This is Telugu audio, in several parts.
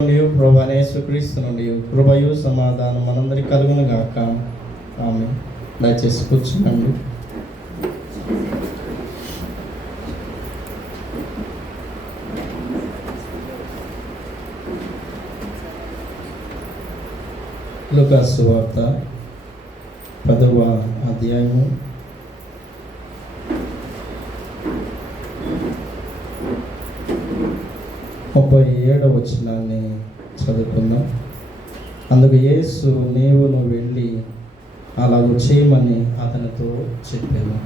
ప్రభువైన యేసుక్రీస్తు నుండి కృపయు సమాధానం మనందరికి కలుగును గాక. ఆమేన్. దయచేసి కూర్చునండి. లూకా సువార్త 10వ అధ్యాయము 37వ వచనాన్ని చదువుకుందాం. అందుకు యేసు నీవును వెళ్ళి అలాగూ చేయమని అతనితో చెప్పాను.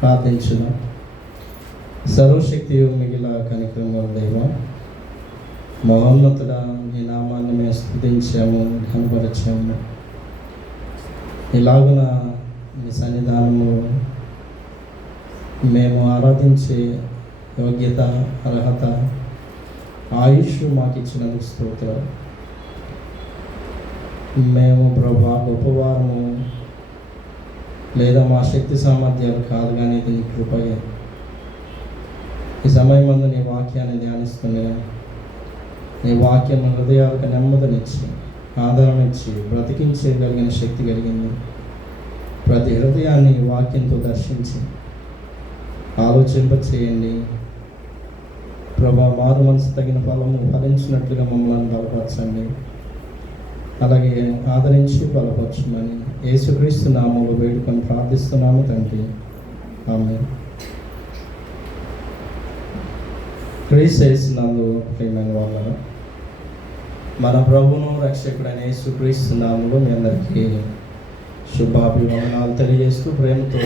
ప్రార్థించును. సర్వశక్తియు మిగిలిన కనికరము దేవా, మహోన్నతుడా, నీ నామాన్ని మేము స్తుతించాము, ఘనపరచాము. ఇలాగున నీ సన్నిధానము మేము ఆరాధించే యోగ్యత, అర్హత, ఆయుష్ మాకు ఇచ్చినందుకు స్తోత్రం. మేము ప్రభా గొప్పవారము లేదా మా శక్తి సామర్థ్యాలు కాదు, కానీ ఇది నీ కృపయే. ఈ సమయం మందు నీ వాక్యాన్ని ధ్యానిస్తున్నా, నీ వాక్యం హృదయాలకు నెమ్మదినిచ్చి ఆదరణ ఇచ్చి బ్రతికించగలిగిన శక్తి కలిగింది. ప్రతి హృదయాన్ని వాక్యంతో దర్శించి ఆలోచింపచేయండి ప్రభా. మారు మనసు తగిన ఫలము ఫలించినట్లుగా మమ్మల్ని బలపరచండి. అలాగే ఆదరించి బలపరచమని యేసుక్రీస్తు నామములో వేడుకొని ప్రార్థిస్తున్నాము తండ్రి. ఆమేన్. క్రీస్తునందు ప్రియమైన వాళ్ళ, మన ప్రభువును రక్షకుడైన యేసుక్రీస్తు నామములో మీ అందరికీ శుభాభివందనాలు తెలియజేస్తూ ప్రేమతో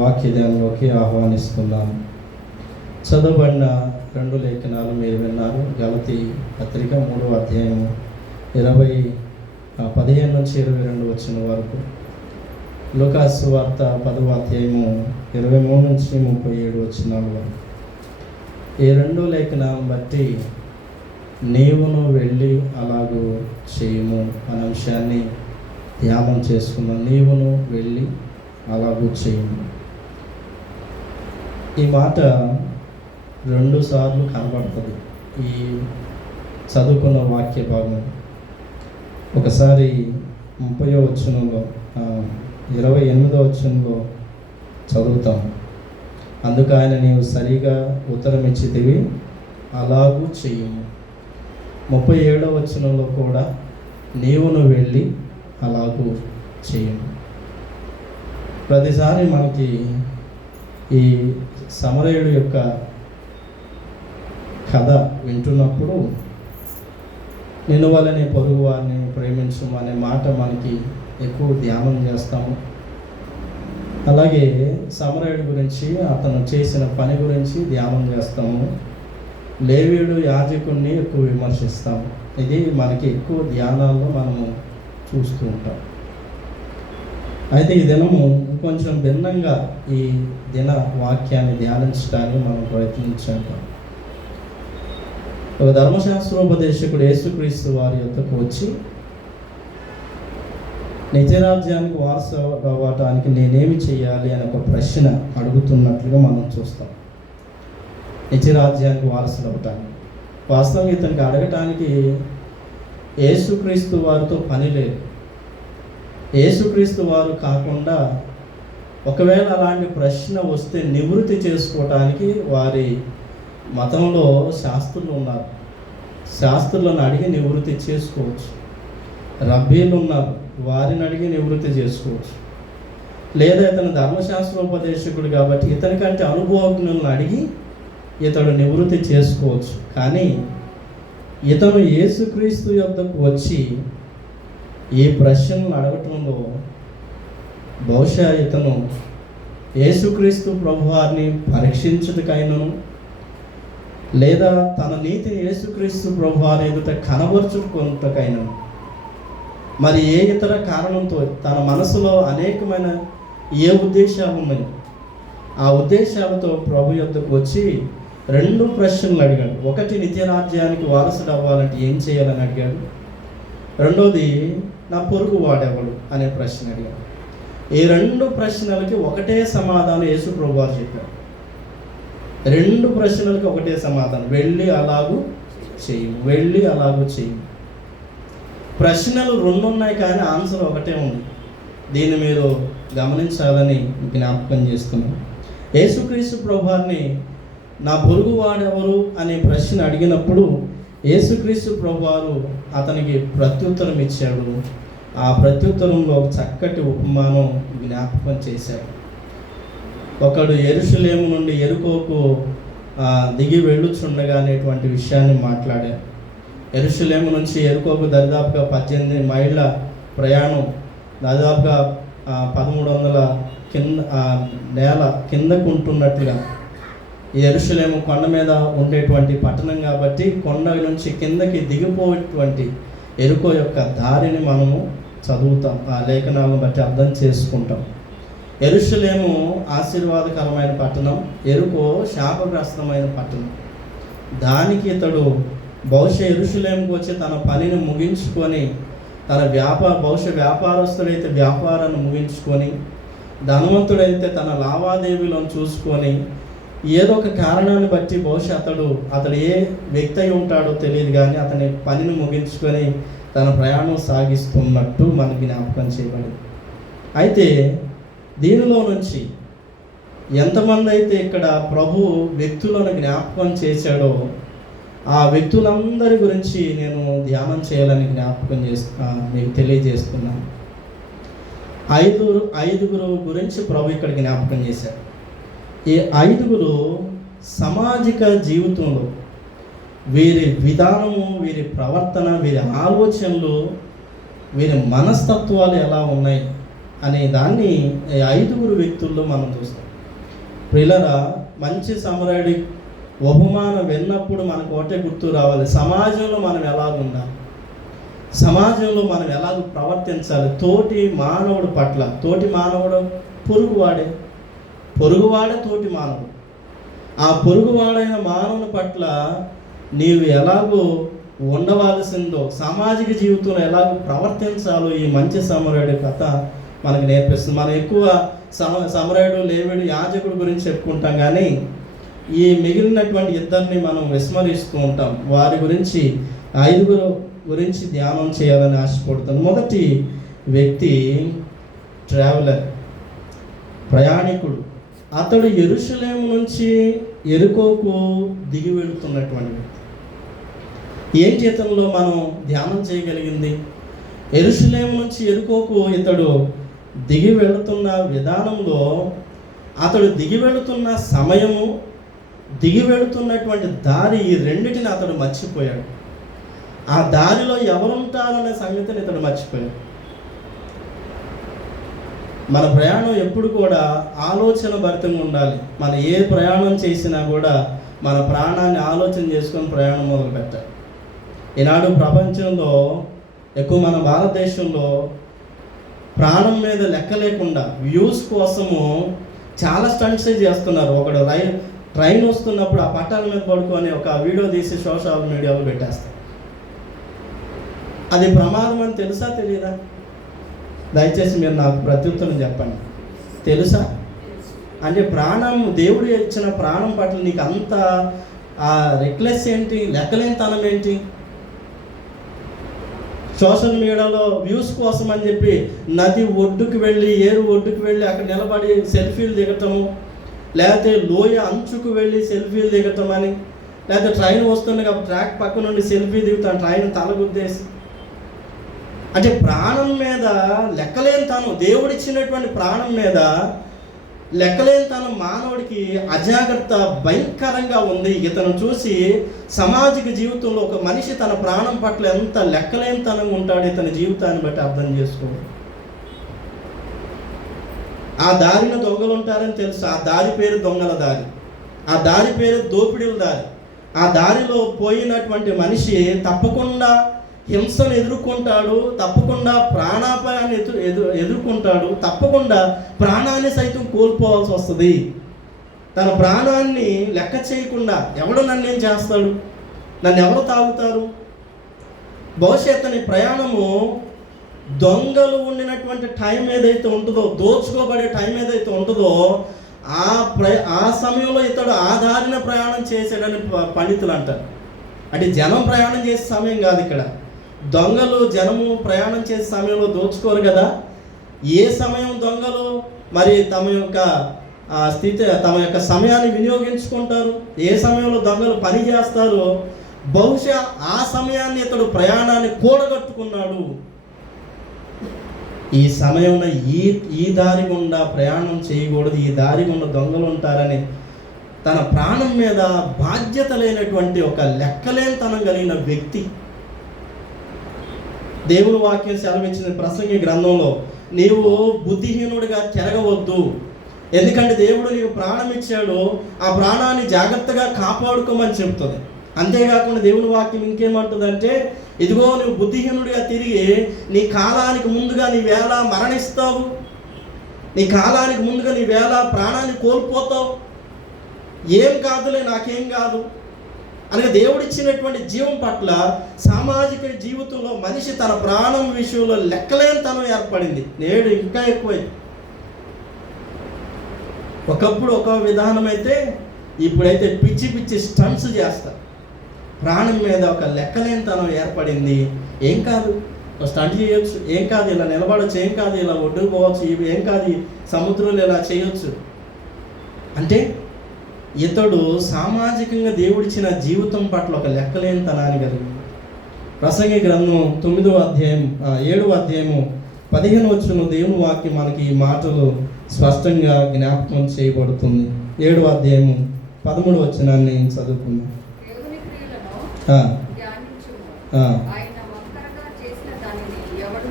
వాక్యదానంలోకి ఆహ్వానిస్తున్నాను. చదవబడిన 2 లేఖనాలు మీరు విన్నారు. గలతీ పత్రిక 3వ అధ్యాయం 15 నుంచి 22 వచ్చిన వరకు, లూకా సువార్త 10వ అధ్యాయము 23 నుంచి 37 వచ్చిన వరకు. ఈ 2 లేఖనాలను బట్టి నీవును వెళ్ళి అలాగూ చేయము అనే అంశాన్ని ధ్యానం చేసుకున్నాం. నీవును వెళ్ళి అలాగూ చేయము. ఈ మాట 2 సార్లు కనబడుతుంది ఈ చదువుకున్న వాక్య భాగం. ఒకసారి 30వ వచనంలో, 28వ వచనంలో చదువుతాం. అందుకు ఆయన నీవు సరిగా ఉత్తరం ఇచ్చితివి, అలాగూ చెయ్యము. 37వ వచనంలో కూడా నీవును వెళ్ళి అలాగూ చెయ్యము. ప్రతిసారి మనకి ఈ సమరయుడు యొక్క కథ వింటున్నప్పుడు నిన్ను వలనే పొరుగు వారిని ప్రేమించము అనే మాట మనకి ఎక్కువ ధ్యానం చేస్తాము. అలాగే సమరయుడి గురించి, అతను చేసిన పని గురించి ధ్యానం చేస్తాము. లేవీయుడు యాజకుడిని ఎక్కువ విమర్శిస్తాము. ఇది మనకి ఎక్కువ ధ్యానాల్లో మనము చూస్తూ ఉంటాం. అయితే ఈ దినము కొంచెం భిన్నంగా ఈ దిన వాక్యాన్ని ధ్యానించడానికి మనం ప్రయత్నించాం. ఒక ధర్మశాస్త్రోపదేశకుడు యేసుక్రీస్తు వారి యొద్దకు వచ్చి, నిత్యరాజ్యానికి వారసు అవ్వటానికి నేనేమి చేయాలి అని ఒక ప్రశ్న అడుగుతున్నట్లుగా మనం చూస్తాం. నిత్యరాజ్యానికి వారసులు అవ్వటానికి వాస్తవంగా ఇతనికి అడగటానికి యేసుక్రీస్తు వారితో పని లేదు. యేసుక్రీస్తు వారు కాకుండా ఒకవేళ అలాంటి ప్రశ్న వస్తే నివృత్తి చేసుకోవటానికి వారి మతంలో శాస్త్రులు ఉన్నారు. శాస్త్రులను అడిగి నివృత్తి చేసుకోవచ్చు. రబ్బీలు ఉన్నారు, వారిని అడిగి నివృత్తి చేసుకోవచ్చు. లేదా ఇతను ధర్మశాస్త్రోపదేశకుడు కాబట్టి ఇతనికంటే అనుభవజ్ఞులను అడిగి ఇతడు నివృత్తి చేసుకోవచ్చు. కానీ ఇతను యేసుక్రీస్తు యొద్దకు వచ్చి ఈ ప్రశ్నలు అడగటంలో బహుశా ఇతను యేసుక్రీస్తు ప్రభువారిని పరీక్షించుటకైనను, లేదా తన నీతిని యేసుక్రీస్తు ప్రభువారి ఎదుట కనబరుచుకుంటకైనను, మరి ఏ ఇతర కారణంతో తన మనసులో అనేకమైన ఏ ఉద్దేశాలు ఉన్నాయి, ఆ ఉద్దేశాలతో ప్రభు యొద్దకు వచ్చి 2 ప్రశ్నలు అడిగాడు. ఒకటి, నిత్యరాజ్యానికి వారసుడు అవ్వాలంటే ఏం చేయాలని అడిగాడు. రెండోది, నా పొరుగు వాడేవాడు అనే ప్రశ్న అడిగాడు. ఈ 2 ప్రశ్నలకి ఒకటే సమాధానం యేసు ప్రభువారు చెప్పారు. 2 ప్రశ్నలకు ఒకటే సమాధానం, వెళ్ళి అలాగూ చేయము, వెళ్ళి అలాగూ చేయము. ప్రశ్నలు 2 ఉన్నాయి కానీ ఆన్సర్ ఒకటే ఉంది. దీన్ని మీరు గమనించాలని జ్ఞాపకం చేస్తున్నాను. యేసుక్రీస్తు ప్రభువారిని నా పొరుగువాడెవరు అనే ప్రశ్న అడిగినప్పుడు యేసుక్రీస్తు ప్రభువారు అతనికి ప్రత్యుత్తరం ఇచ్చాడు. ఆ ప్రత్యుత్తరంలో ఒక చక్కటి ఉపమానం జ్ఞాపకం చేశాడు. ఒకడు యెరూషలేము నుండి యెరికోకు దిగి వెళ్ళుచుండగా అనేటువంటి విషయాన్ని మాట్లాడారు. యెరూషలేము నుంచి యెరికోకు దరిదాపుగా 18 మైళ్ళ ప్రయాణం, దాదాపుగా 1300 నేల కిందకు ఉంటున్నట్లుగా. యెరూషలేము కొండ మీద ఉండేటువంటి పట్టణం కాబట్టి కొండ నుంచి కిందకి దిగిపోయేటువంటి యెరికో యొక్క దారిని మనము చదువుతాం, ఆ లేఖనాలను బట్టి అర్థం చేసుకుంటాం. యెరూషలేము ఆశీర్వాదకరమైన పట్టణం, యెరికో శాపగ్రస్తమైన పట్టణం. దానికి ఇతడు బహుశా యెరూషలేముకు వచ్చి తన పనిని ముగించుకొని, తన బహుశా వ్యాపారస్తుడైతే వ్యాపారాన్ని ముగించుకొని, ధనవంతుడైతే తన లావాదేవీలను చూసుకొని, ఏదో ఒక కారణాన్ని బట్టి బహుశా అతడు ఏ వ్యక్తి అయి ఉంటాడో తెలియదు కానీ అతని పనిని ముగించుకొని తన ప్రయాణం సాగిస్తున్నట్టు మనకి జ్ఞాపకం చేయబడింది. అయితే దీనిలో నుంచి ఎంతమంది అయితే ఇక్కడ ప్రభు వ్యక్తులను జ్ఞాపకం చేశాడో ఆ వ్యక్తులందరి గురించి నేను ధ్యానం చేయాలని జ్ఞాపకం మీకు తెలియజేస్తున్నాను. ఐదుగురు గురించి ప్రభు ఇక్కడ జ్ఞాపకం చేశాడు. ఈ 5గురు సామాజిక జీవితంలో వీరి విధానము, వీరి ప్రవర్తన, వీరి ఆలోచనలు, వీరి మనస్తత్వాలు ఎలా ఉన్నాయి అనే దాన్ని 5గురు వ్యక్తుల్లో మనం చూస్తాం. ప్రియులారా, మంచి సమరయుడి ఉపమానం విన్నప్పుడు మనకు ఒకటే గుర్తు రావాలి, సమాజంలో మనం ఎలా ఉండాలి, సమాజంలో మనం ఎలాగ ప్రవర్తించాలి. తోటి మానవుడు పట్ల, తోటి మానవుడు పొరుగువాడే తోటి మానవుడు. ఆ పొరుగువాడైన మానవుని పట్ల నీవు ఎలాగో ఉండవలసిందో, సామాజిక జీవితంలో ఎలాగో ప్రవర్తించాలో ఈ మంచి సమరయుడి కథ మనకు నేర్పిస్తుంది. మనం ఎక్కువ సమరయుడు, లేవీడు, యాజకుడు గురించి చెప్పుకుంటాం కానీ ఈ మిగిలినటువంటి ఇద్దరిని మనం విస్మరిస్తూ ఉంటాం. వారి గురించి 5గురు గురించి ధ్యానం చేయాలని ఆశపడుతాను. మొదటి వ్యక్తి ట్రావెలర్, ప్రయాణికుడు. అతడు యెరూషలేము నుంచి యెరికోకు దిగి వెళుతున్నటువంటి వ్యక్తి. ఏంటి ఇతనిలో మనం ధ్యానం చేయగలిగింది? యెరూషలేము నుంచి యెరికోకు ఇతడు దిగి వెళుతున్న విధానంలో, అతడు దిగి వెళుతున్న సమయము, దిగి వెళుతున్నటువంటి దారి, ఈ రెండిటిని అతడు మర్చిపోయాడు. ఆ దారిలో ఎవరుంటారనే సంగతిని ఇతడు మర్చిపోయాడు. మన ప్రయాణం ఎప్పుడు కూడా ఆలోచన భరితంగా ఉండాలి. మనం ఏ ప్రయాణం చేసినా కూడా మన ప్రాణాన్ని ఆలోచన చేసుకొని ప్రయాణం మొదలు పెట్టాలి. ఈనాడు ప్రపంచంలో ఎక్కువ మన భారతదేశంలో ప్రాణం మీద లెక్క లేకుండా వ్యూస్ కోసము చాలా స్టంట్స్ చేస్తున్నారు. ఒకడు ట్రైన్ వస్తున్నప్పుడు ఆ పట్టాల మీద పడుకొని ఒక వీడియో తీసి సోషల్ మీడియాలో పెట్టేస్తారు. అది ప్రమాదం అని తెలుసా తెలియదా? దయచేసి మీరు నాకు ప్రత్యుత్తరం చెప్పండి. తెలుసా? అంటే ప్రాణం, దేవుడు ఇచ్చిన ప్రాణం పట్ల నీకు అంత రెక్లెస్ ఏంటి, లెక్కలేనితనం ఏంటి? సోషల్ మీడియాలో వ్యూస్ కోసం అని చెప్పి నది ఒడ్డుకు వెళ్ళి, ఏరు ఒడ్డుకు వెళ్ళి అక్కడ నిలబడి సెల్ఫీలు దిగటము, లేకపోతే లోయ అంచుకు వెళ్ళి సెల్ఫీలు దిగటం అని, లేకపోతే ట్రైన్ వస్తుంది కాబట్టి ట్రాక్ పక్క నుండి సెల్ఫీ దిగుతాను ట్రైన్ తలగుద్దేసి. అంటే ప్రాణం మీద లెక్కలేనితనం, దేవుడిచ్చినటువంటి ప్రాణం మీద లెక్కలేనితనం మానవుడికి అజాగ్రత్త భయంకరంగా ఉంది. ఇతను చూసి సామాజిక జీవితంలో ఒక మనిషి తన ప్రాణం పట్ల ఎంత లెక్కలేనితనంగా ఉంటాడు ఇతని జీవితాన్ని బట్టి అర్థం చేసుకోవాలి. ఆ దారిన దొంగలు ఉంటారని తెలుసు. ఆ దారి పేరు దొంగల దారి, ఆ దారి పేరు దోపిడీల దారి. ఆ దారిలో పోయినటువంటి మనిషి తప్పకుండా హింసను ఎదుర్కొంటాడు, తప్పకుండా ప్రాణాపాయాన్ని ఎదుర్కొంటాడు, తప్పకుండా ప్రాణాన్ని సైతం కోల్పోవాల్సి వస్తుంది. తన ప్రాణాన్ని లెక్క చేయకుండా ఎవడు నన్ను ఏం చేస్తాడు, నన్ను ఎవరు తాగుతారు, భవిష్యత్తుని ప్రయాణము దొంగలు ఉండినటువంటి టైం ఏదైతే ఉంటుందో, దోచుకోబడే టైం ఏదైతే ఉంటుందో ఆ సమయంలో ఇతడు ఆ దారిన ప్రయాణం చేశాడని పండితులు అంటారు. అంటే జనం ప్రయాణం చేసే సమయం కాదు ఇక్కడ. దొంగలు జనము ప్రయాణం చేసే సమయంలో దోచుకోరు కదా. ఏ సమయం దొంగలు మరి తమ యొక్క తమ యొక్క సమయాన్ని వినియోగించుకుంటారు, ఏ సమయంలో దొంగలు పని చేస్తారో బహుశా ఆ సమయాన్ని ఇతడు ప్రయాణాన్ని కూడగట్టుకున్నాడు. ఈ సమయంలో ఈ దారి గుండా ప్రయాణం చేయకూడదు, ఈ దారి గుండా దొంగలు ఉంటారని తన ప్రాణం మీద బాధ్యత లేనటువంటి ఒక లెక్కలేనితనం కలిగిన వ్యక్తి. దేవుని వాక్యం సెలవిచ్చిన ప్రసంగి గ్రంథంలో నీవు బుద్ధిహీనుడిగా తిరగవద్దు, ఎందుకంటే దేవుడు నీకు ప్రాణం ఇచ్చాడు, ఆ ప్రాణాన్ని జాగ్రత్తగా కాపాడుకోమని చెప్తుంది. అంతేకాకుండా దేవుని వాక్యం ఇంకేమంటుందంటే, ఇదిగో నువ్వు బుద్ధిహీనుడిగా తిరిగి నీ కాలానికి ముందుగా నీ వేళ మరణిస్తావు, నీ కాలానికి ముందుగా నీ వేళ ప్రాణాన్ని కోల్పోతావు, ఏం కాదులే నాకేం కాదు అనగా దేవుడిచ్చినటువంటి జీవం పట్ల సామాజిక జీవితంలో మనిషి తన ప్రాణం విషయంలో లెక్కలేనితనం ఏర్పడింది. నేడు ఇంకా ఎక్కువైంది. ఒకప్పుడు ఒక విధానం అయితే, ఇప్పుడైతే పిచ్చి పిచ్చి స్టంట్స్ చేస్తారు. ప్రాణం మీద ఒక లెక్కలేనితనం ఏర్పడింది. ఏం కాదు, స్టంట్ చేయొచ్చు, ఏం కాదు ఇలా నిలబడవచ్చు, ఏం కాదు ఇలా ఒడ్డుకు పోవచ్చు, ఇవి ఏం కాదు సముద్రంలో ఇలా చేయొచ్చు. అంటే ఇతడు సామాజికంగా దేవుడిచ్చిన జీవితం పట్ల ఒక లెక్కలేనితనాన్ని కలిగి. ప్రసంగి గ్రంథం 9వ అధ్యాయం 7వ అధ్యాయము 15 వచనం దేవుని వాక్యం మనకి ఈ మాటలు స్పష్టంగా జ్ఞాపకం చేయబడుతుంది. 7వ అధ్యాయము 13వ వచనాన్ని చదువుకుందాం. ఆయన వంకరగా చేసిన దానిని ఎవడు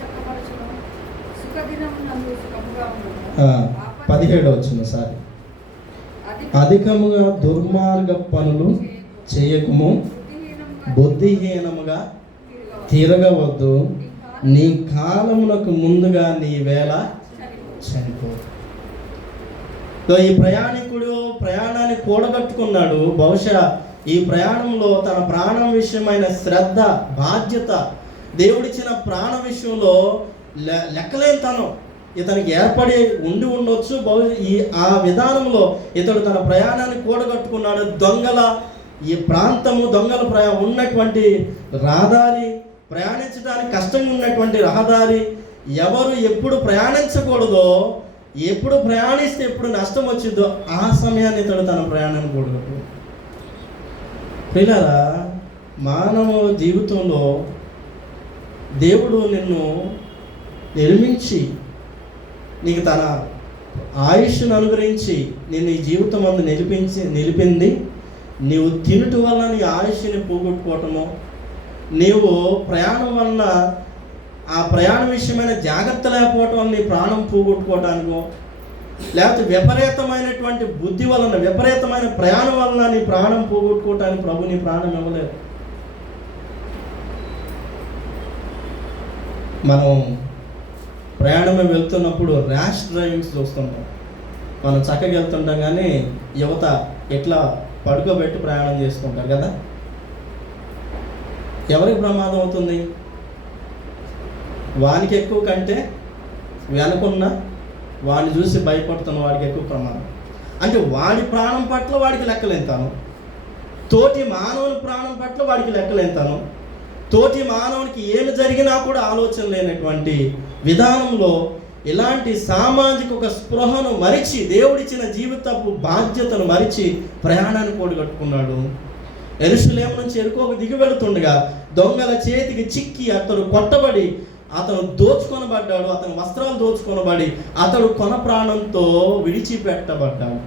చెప్పవచ్చును? సుఖదినమునందు సుఖముగా ఉండును. 17వ వచనం సార్. అధికముగా దుర్మార్గ పనులు చేయకము, బుద్ధిహీనముగా తిరగవద్దు, నీ కాలమునకు ముందుగా నీ వేళ చనిపో. ఈ ప్రయాణికుడు ప్రయాణాన్ని కూడగట్టుకున్నాడు. బహుశా ఈ ప్రయాణంలో తన ప్రాణం విషయమైన శ్రద్ధ, బాధ్యత, దేవుడిచ్చిన ప్రాణ విషయంలో లెక్కలేనితనం ఇతనికి ఏర్పడి ఉండొచ్చు. ఆ విధానంలో ఇతడు తన ప్రయాణాన్ని కూడగట్టుకున్నాడు. దొంగల ఈ ప్రాంతము, దొంగల ఉన్నటువంటి రహదారి, ప్రయాణించడానికి కష్టంగా ఉన్నటువంటి రహదారి, ఎవరు ఎప్పుడు ప్రయాణించకూడదో, ఎప్పుడు ప్రయాణిస్తే ఎప్పుడు నష్టం వచ్చిందో ఆ సమయాన్ని ఇతడు తన ప్రయాణాన్ని కూడగట్టు. పిల్లరా, మానవ జీవితంలో దేవుడు నిన్ను నిర్మించి నీకు తన ఆయుష్ను అనుగ్రహించి నిన్ను ఈ జీవితం అందు నిలిపింది. నీవు తినుట వల్ల నీ ఆయుష్ని పోగొట్టుకోవటము, నీవు ప్రయాణం వల్ల ఆ ప్రయాణ విషయమైన జాగ్రత్త లేకపోవటం వల్ల నీ ప్రాణం పోగొట్టుకోవటానికో, లేకపోతే విపరీతమైనటువంటి బుద్ధి వలన, విపరీతమైన ప్రయాణం వలన నీ ప్రాణం పోగొట్టుకోవటానికి ప్రభు నీ ప్రాణం ఇవ్వలేదు. మనం ప్రయాణమే వెళ్తున్నప్పుడు ర్యాష్ డ్రైవింగ్స్ చూస్తుంటాం. మనం చక్కగా వెళ్తుంటాం, కానీ యువత ఎట్లా పడుకోబెట్టి ప్రయాణం చేస్తుంటారు కదా. ఎవరికి ప్రమాదం అవుతుంది? వానికి ఎక్కువ కంటే వెనకున్న వాడిని చూసి భయపడుతున్న వాడికి ఎక్కువ ప్రమాదం. అంటే వాడి ప్రాణం పట్ల వాడికి లెక్కలేంతాను, తోటి మానవుని ప్రాణం పట్ల వాడికి లెక్కలేంతాను, తోటి మానవునికి ఏమి జరిగినా కూడా ఆలోచన లేనటువంటి విధానంలో ఇలాంటి సామాజిక ఒక స్పృహను మరిచి, దేవుడిచ్చిన జీవితపు బాధ్యతను మరిచి ప్రయాణాన్ని కూడగట్టుకున్నాడు. యెరూషలేము నుంచి యెరికోకు దిగి వెళుతుండగా దొంగల చేతికి చిక్కి అతడు కొట్టబడి, అతను దోచుకొనబడ్డాడు. అతని వస్త్రాలు దోచుకొనబడి అతడు కొన ప్రాణంతో విడిచిపెట్టబడ్డాడు.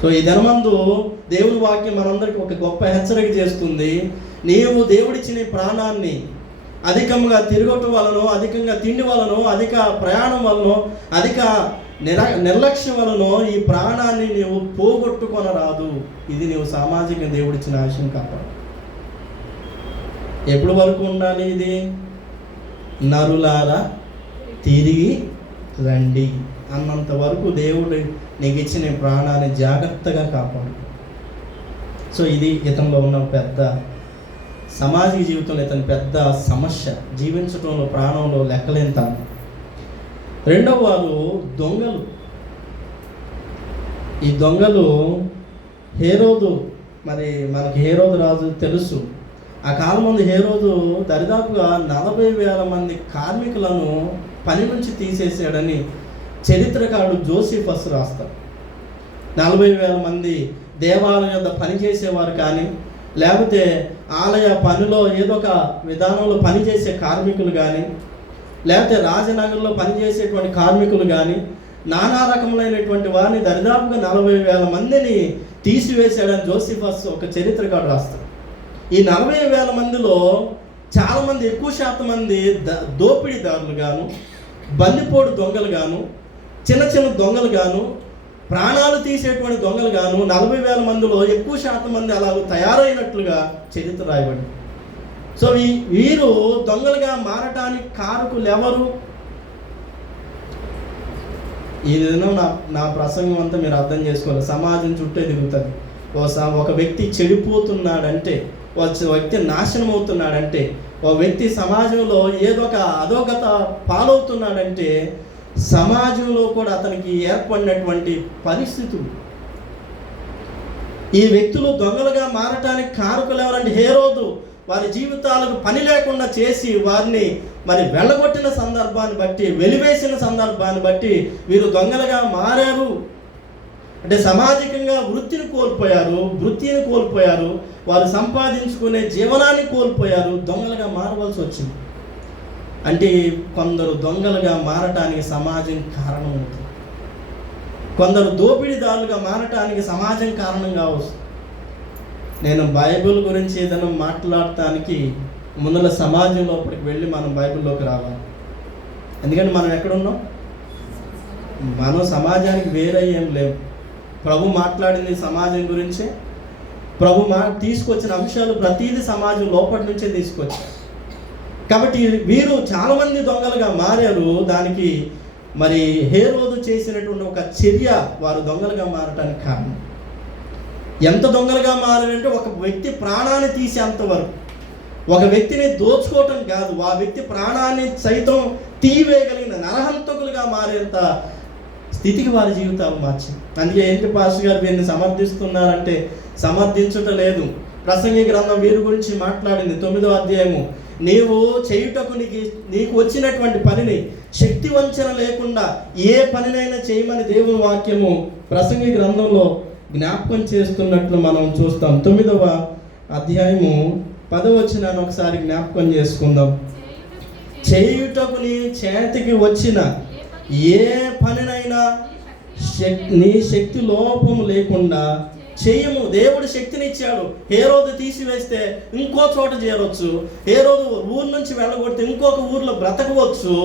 సో ఈ దినమందు దేవుని వాక్యం మనందరికీ ఒక గొప్ప హెచ్చరిక చేస్తుంది. నీవు దేవుడిచ్చిన ప్రాణాన్ని అధికంగా తిరగటం వలనో, అధికంగా తిండి వలనో, అధిక ప్రయాణం వలనో, అధిక నిర్లక్ష్యం వలనో ఈ ప్రాణాన్ని నీవు పోగొట్టుకొనరాదు. ఇది నీవు సామాజిక దేవుడిచ్చిన ఆశయం కాపాడు. ఎప్పటి వరకు ఉండాలి ఇది? నరులారా తిరిగి రండి అన్నంత వరకు దేవుడు నీకు ఇచ్చిన ప్రాణాన్ని జాగ్రత్తగా కాపాడు. సో ఇది ఇతనిలో ఉన్న పెద్ద సామాజిక జీవితంలో ఇతని పెద్ద సమస్య, జీవించడంలో ప్రాణంలో లెక్కలేంతాను. రెండవ వారు దొంగలు. ఈ దొంగలు హేరోదు మరి మనకి హేరోదు రాజు తెలుసు. ఆ కాలం ముందు హేరోదు దరిదాపుగా 40,000 మంది కార్మికులను పని నుంచి తీసేసాడని చరిత్రకారుడు జోసిఫస్ రాస్తారు. 40,000 మంది దేవాలయం యొద్ద పనిచేసేవారు కానీ, లేకపోతే ఆలయ పనిలో ఏదో ఒక విధానంలో పనిచేసే కార్మికులు కానీ, లేకపోతే రాజనగర్లో పనిచేసేటువంటి కార్మికులు కానీ, నానా రకములైనటువంటి వారిని దరిదాపుగా 40,000 మందిని తీసివేశాడని జోసిఫస్ ఒక చరిత్రకారుడు రాస్తాడు. ఈ 40,000 మందిలో చాలామంది, ఎక్కువ శాతం మంది దోపిడీదారులు గాను, బందిపోటు దొంగలు గాను, చిన్న చిన్న దొంగలు గాను, ప్రాణాలు తీసేటువంటి దొంగలు గాను 40,000 మందిలో ఎక్కువ శాతం మంది అలా తయారైనట్లుగా చరిత్ర రాయబడింది. సో వీరు దొంగలుగా మారటానికి కారకులు ఎవరు? ఈ దినం నా ప్రసంగం అంతా మీరు అర్థం చేసుకోవాలి. సమాజం చుట్టే తిరుగుతుంది. ఒక వ్యక్తి చెడిపోతున్నాడంటే, ఒక వ్యక్తి నాశనం అవుతున్నాడంటే, ఒక వ్యక్తి సమాజంలో ఏదో ఒక అధోగత పాలవుతున్నాడంటే సమాజంలో కూడా అతనికి ఏర్పడినటువంటి పరిస్థితులు. ఈ వ్యక్తులు దొంగలుగా మారటానికి కారకులు ఎవరంటే హేరోదు వారి జీవితాలకు పని లేకుండా చేసి వారిని మరి వెళ్ళగొట్టిన సందర్భాన్ని బట్టి, వెలివేసిన సందర్భాన్ని బట్టి వీరు దొంగలుగా మారారు. అంటే సామాజికంగా వృత్తిని కోల్పోయారు, వారు సంపాదించుకునే జీవనాన్ని కోల్పోయారు, దొంగలుగా మారవలసి వచ్చింది. అంటే కొందరు దొంగలుగా మారటానికి సమాజం కారణం అవుతుంది, కొందరు దోపిడీదారులుగా మారటానికి సమాజం కారణంగా వస్తుంది. నేను బైబిల్ గురించి ఏదైనా మాట్లాడటానికి ముందర సమాజం లోపలికి వెళ్ళి మనం బైబిల్లోకి రావాలి. ఎందుకంటే మనం ఎక్కడున్నాం? మనం సమాజానికి వేరే ఏం లేవు. ప్రభు మాట్లాడింది సమాజం గురించే. ప్రభు తీసుకొచ్చిన అంశాలు ప్రతీది సమాజం లోపటి నుంచే తీసుకొచ్చారు. కాబట్టి వీరు చాలామంది దొంగలుగా మారారు. దానికి మరి హేరోదు చేసినటువంటి ఒక చర్య వారు దొంగలుగా మారటానికి కారణం. ఎంత దొంగలుగా మారారంటే ఒక వ్యక్తి ప్రాణాన్ని తీసేంతవరకు, ఒక వ్యక్తిని దోచుకోవటం కాదు, ఆ వ్యక్తి ప్రాణాన్ని సైతం తీవేయగలిగిన నరహంతకులుగా మారేంత స్థితికి వారి జీవితాలు మార్చింది. అందుకే ఏంటి పాస్టర్ గారు వీరిని సమర్థిస్తున్నారంటే సమర్థించుట లేదు. ప్రసంగి గ్రంథం వీరి గురించి మాట్లాడింది 9వ అధ్యాయము. నీవు చేయుటకు నీకు వచ్చినటువంటి పనిని శక్తి వంచన లేకుండా ఏ పనినైనా చేయమని దేవుని వాక్యము ప్రసంగి గ్రంథంలో జ్ఞాపకం చేస్తున్నట్లు మనం చూస్తాం. 9వ అధ్యాయము 10వ వచనాన్ని ఒకసారి జ్ఞాపకం చేసుకుందాం. చేయుటకు నీ చేతికి వచ్చిన ఏ పనినైనా నీ శక్తి లోపము లేకుండా చెయ్యము. దేవుడు శక్తినిచ్చాడు. హేరోదు తీసివేస్తే ఇంకో చోట చేరవచ్చు, హేరోదు ఊరు నుంచి వెళ్ళగొడితే ఇంకొక ఊర్లో బ్రతకవచ్చు.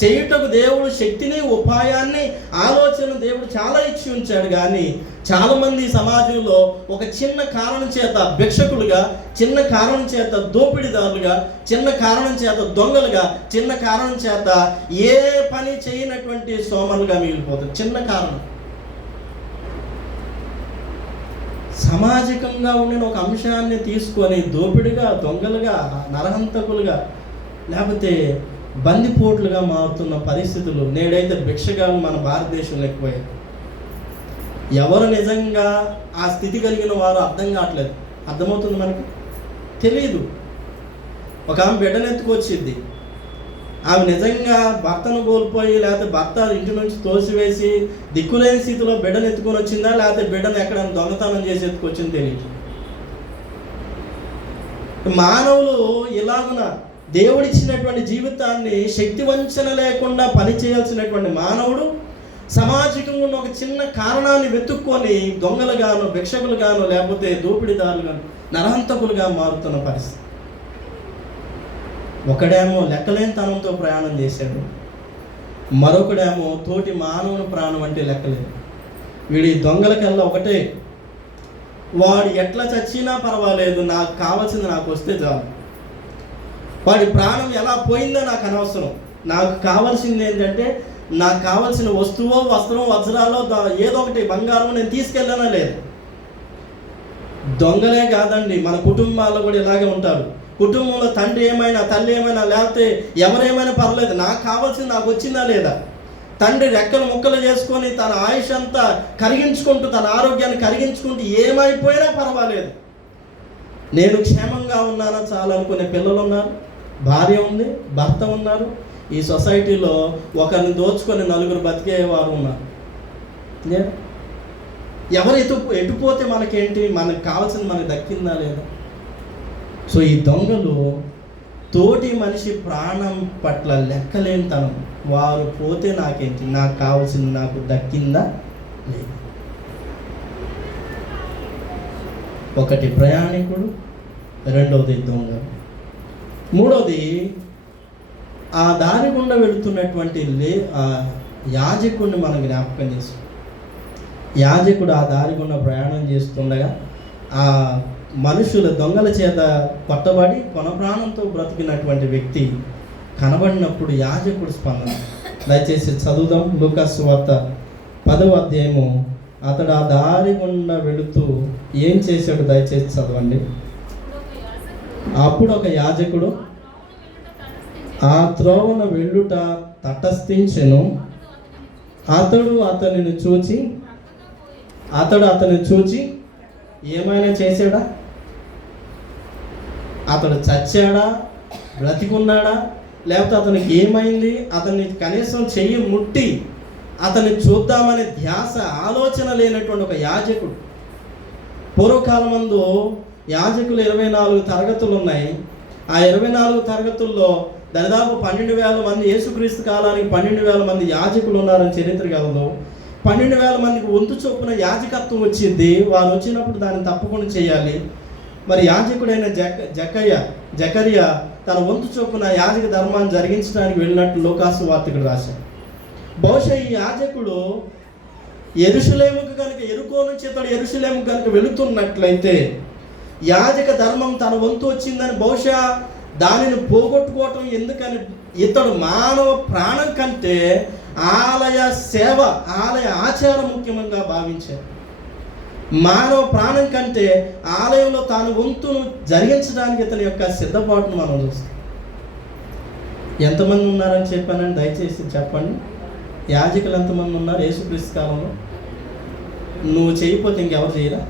చేయుటకు దేవుడు శక్తిని, ఉపాయాన్ని, ఆలోచన దేవుడు చాలా ఇచ్చి ఉంచాడు. కానీ చాలామంది సమాజంలో ఒక చిన్న కారణం చేత భిక్షకులుగా, చిన్న కారణం చేత దోపిడీదారులుగా, చిన్న కారణం చేత దొంగలుగా, చిన్న కారణం చేత ఏ పని చేయనటువంటి సోమరులుగా మిగిలిపోతారు. చిన్న కారణం. సామాజికంగా ఉండిన ఒక అంశాన్ని తీసుకొని దోపిడిగా, దొంగలుగా, నరహంతకులుగా, లేకపోతే బందిపోట్లుగా మారుతున్న పరిస్థితులు నేడైతే భిక్షగాలు మన భారతదేశంలో ఎక్కువయ్యాయి. ఎవరు నిజంగా ఆ స్థితి కలిగిన వారు అర్థం కావట్లేదు. అర్థమవుతుంది మనకి? తెలియదు. ఒక ఆమె బిడ్డనెత్తుకొచ్చిద్ది. ఆమె నిజంగా భర్తను కోల్పోయి, లేకపోతే భర్త ఇంటి నుంచి తోసివేసి దిక్కులేని స్థితిలో బిడ్డను ఎత్తుకొని వచ్చిందా, లేకపోతే బిడ్డను ఎక్కడైనా దొంగతనం చేసి ఎత్తుకొచ్చింది తెలియదు. మానవులు ఇలాగున దేవుడిచ్చినటువంటి జీవితాన్ని శక్తి వంచన లేకుండా పనిచేయాల్సినటువంటి మానవుడు సామాజికంగా ఉన్న ఒక చిన్న కారణాన్ని వెతుక్కొని దొంగలుగాను, భిక్షకులుగాను, లేకపోతే దోపిడీదారులుగాను, నరహంతకులుగా మారుతున్న పరిస్థితి. ఒకడేమో లెక్కలేనితనంతో ప్రయాణం చేశాడు, మరొకడేమో తోటి మానవుని ప్రాణం అంటే లెక్కలేదు. వీడి దొంగలకల్లా ఒకటే, వాడు ఎట్లా చచ్చినా పర్వాలేదు, నాకు కావాల్సింది నాకు వస్తే చాలు. వాడి ప్రాణం ఎలా పోయిందో నాకు అనవసరం, నాకు కావాల్సింది ఏంటంటే నాకు కావాల్సిన వస్తువో, వస్త్రం, వజ్రాలో ఏదో ఒకటి బంగారం నేను తీసుకెళ్ళానా లేదు. దొంగలే కాదండి, మన కుటుంబాల్లో కూడా ఇలాగే ఉంటారు. కుటుంబంలో తండ్రి ఏమైనా, తల్లి ఏమైనా, లేకపోతే ఎవరేమైనా పర్లేదు, నాకు కావాల్సింది నాకు వచ్చిందా లేదా. తండ్రి రెక్కలు ముక్కలు చేసుకొని తన ఆయుష్ అంతా కరిగించుకుంటూ, తన ఆరోగ్యాన్ని కరిగించుకుంటూ ఏమైపోయినా పర్వాలేదు, నేను క్షేమంగా ఉన్నానా చాలు అనుకునే పిల్లలు ఉన్నారు, భార్య ఉంది, భర్త ఉన్నారు. ఈ సొసైటీలో ఒకరిని దోచుకొని నలుగురు బతికేవారు ఉన్నారు. ఎవరు ఎటుపోతే మనకేంటి, మనకు కావాల్సింది మనకు దక్కిందా లేదా? సో ఈ దొంగలు తోటి మనిషి ప్రాణం పట్ల లెక్కలేనితనం. వారు పోతే నాకేంటి, నాకు కావాల్సింది నాకు దక్కిందా లేదు. ఒకటి ప్రయాణికుడు, రెండవది దొంగ, మూడవది ఆ దారి గుండా వెళుతున్నటువంటి యాజకుడిని మనం జ్ఞాపకం చేస్తాం. యాజకుడు ఆ దారి గుండా ప్రయాణం చేస్తుండగా ఆ మనుషుల దొంగల చేత కొట్టబడి కొనప్రాణంతో బ్రతికినటువంటి వ్యక్తి కనబడినప్పుడు యాజకుడు స్పందన. దయచేసి చదువుదాం. లూకా సువార్త 10వ అధ్యాయము. అతడు ఆ దారి గుండా వెళుతూ ఏం చేశాడు? దయచేసి చదవండి. అప్పుడు ఒక యాజకుడు ఆ త్రోవన వెళ్ళుట తటస్థించెను. అతడు అతనిని చూచి ఏమైనా చేశాడా? అతడు చచ్చాడా, బ్రతికున్నాడా, లేకపోతే అతనికి ఏమైంది, అతన్ని కనీసం చెయ్యి ముట్టి అతన్ని చూద్దామనే ధ్యాస, ఆలోచన లేనటువంటి ఒక యాజకుడు. పూర్వకాలం ముందు యాజకులు 24 తరగతులు ఉన్నాయి. ఆ 24 తరగతుల్లో దాదాపు 12,000 మంది, యేసుక్రీస్తు కాలానికి 12,000 మంది యాజకులు ఉన్నారని చరిత్ర కలదు. 12,000 మందికి వంతు చొప్పున యాజకత్వం వచ్చింది. వారు వచ్చినప్పుడు దాన్ని తప్పకుండా చేయాలి. మరి యాజకుడైన జకర్యా తన వంతు చొప్పున యాజక ధర్మాన్ని జరిగించడానికి వెళ్ళినట్టు లూకా సువార్తికుడు రాశాడు. బహుశా ఈ యాజకుడు యెరూషలేముకు కనుక, యెరికో నుంచి ఇతడు యెరూషలేముకు కనుక వెళుతున్నట్లయితే యాజక ధర్మం తన వంతు వచ్చిందని, బహుశా దానిని పోగొట్టుకోవటం ఎందుకని ఇతడు మానవ ప్రాణం కంటే ఆలయ సేవ, ఆలయ ఆచారం ముఖ్యంగా భావించాడు. మానవ ప్రాణం కంటే ఆలయంలో తాను వంతును జరిగించడానికి ఇతని యొక్క సిద్ధపాటును మనం చూస్తాం. ఎంతమంది ఉన్నారని చెప్పానని దయచేసి చెప్పండి. యాజకులు ఎంతమంది ఉన్నారు యేసుక్రీస్తు కాలంలో? నువ్వు చేయకపోతే ఇంకెవరు చేయరా?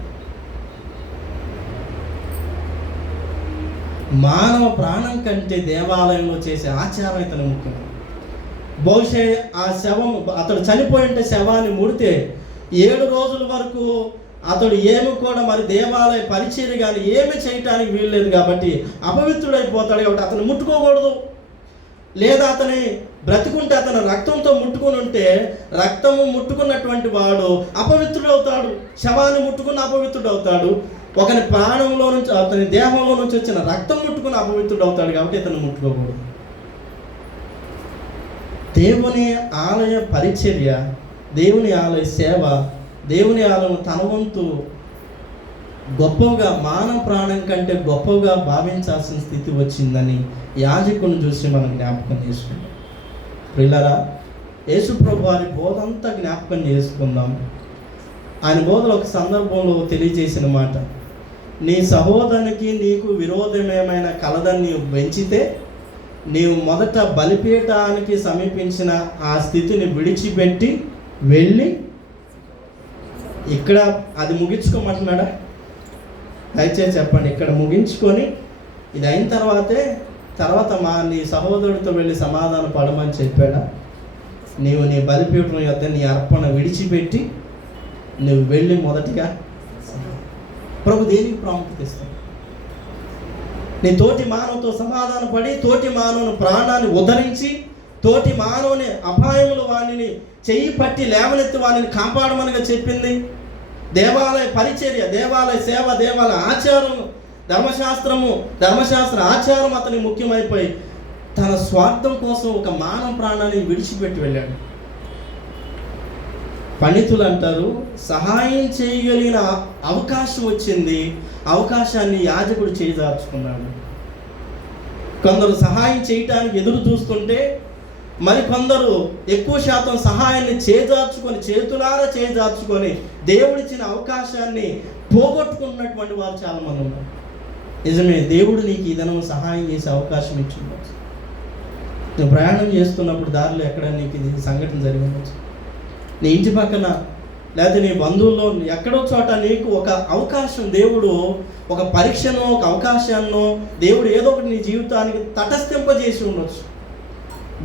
మానవ ప్రాణం కంటే దేవాలయంలో చేసే ఆచారం ఇతను ముఖ్యం. బహుశా ఆ శవం, అతడు చనిపోయి ఉంటే శవాన్ని ముడితే 7 రోజుల వరకు అతడు ఏమి కూడా మరి దేవాలయ పరిచర్య కానీ ఏమి చేయటానికి వీల్లేదు కాబట్టి అపవిత్రుడైపోతాడు. కాబట్టి అతను ముట్టుకోకూడదు. లేదా అతని బ్రతికుంటే అతను రక్తంతో ముట్టుకొని ఉంటే రక్తము ముట్టుకున్నటువంటి వాడు అపవిత్రుడు అవుతాడు. శవాన్ని ముట్టుకుని అపవిత్రుడు అవుతాడు. ఒకని ప్రాణంలో నుంచి, అతని దేహంలో నుంచి వచ్చిన రక్తం ముట్టుకుని అపవిత్రుడు అవుతాడు. కాబట్టి ఇతను ముట్టుకోకూడదు. దేవుని ఆలయ పరిచర్య, దేవుని ఆలయ సేవ, దేవుని ఆలయం తన వంతు గొప్పగా, మానవ ప్రాణం కంటే గొప్పగా భావించాల్సిన స్థితి వచ్చిందని యాజకుని చూసి మనం జ్ఞాపకం చేసుకుందాం. ప్రియులారా, యేసుప్రభు వారి బోధ అంతా జ్ఞాపకం చేసుకుందాం. ఆయన బోధలో ఒక సందర్భంలో తెలియజేసిన మాట, నీ సహోదరునికి నీకు విరోధమేమైనా కలదని నీవు పెంచితే నీవు మొదట బలిపీఠానికి సమీపించిన ఆ స్థితిని విడిచిపెట్టి వెళ్ళి, ఇక్కడ అది ముగించుకోమంటున్నాడా? దయచేసి చెప్పండి. ఇక్కడ ముగించుకొని ఇది అయిన తర్వాత నీ సహోదరుడితో వెళ్ళి సమాధానం పడమని చెప్పాడా? నీవు నీ బలిపీఠం యొద్ద నీ అర్పణ విడిచిపెట్టి నువ్వు వెళ్ళి మొదటిగా ప్రభు దేనికి ప్రాముఖ్యత ఇస్తాడు? నీ తోటి మానవుతో సమాధాన పడి, తోటి మానవుని ప్రాణాన్ని ఉద్ధరించి, తోటి మానవుని అపాయములు వాణిని చెయ్యి పట్టి లేవనెత్తి వాణిని కాపాడమనిగా చెప్పింది. దేవాలయ పరిచర్య, దేవాలయ సేవ, దేవాలయ ఆచారం, ధర్మశాస్త్ర ఆచారం అతనికి ముఖ్యమైపోయి తన స్వార్థం కోసం ఒక మానవ ప్రాణాన్ని విడిచిపెట్టి వెళ్ళాడు. పండితులు అంటారు, సహాయం చేయగలిగిన అవకాశం వచ్చింది, అవకాశాన్ని యాజకుడు చేజార్చుకున్నాడు. కొందరు సహాయం చేయటానికి ఎదురు చూస్తుంటే మరికొందరు ఎక్కువ శాతం సహాయాన్ని చేతులారా చేజార్చుకొని దేవుడిచ్చిన అవకాశాన్ని పోగొట్టుకున్నటువంటి వారు చాలామంది ఉన్నారు. నిజమే, దేవుడు నీకు ఈ దినం సహాయం చేసే అవకాశం ఇచ్చిండొచ్చు. నువ్వు ప్రయాణం చేస్తున్నప్పుడు దారిలో ఎక్కడ నీకు ఇది సంఘటన జరిగింది, నీ ఇంటి పక్కన లేకపోతే నీ బంధువుల్లో ఎక్కడో చోట నీకు ఒక అవకాశం, దేవుడు ఒక పరీక్షను, ఒక అవకాశాన్ని దేవుడు ఏదో ఒకటి నీ జీవితానికి తటస్థింపజేసి ఉండొచ్చు.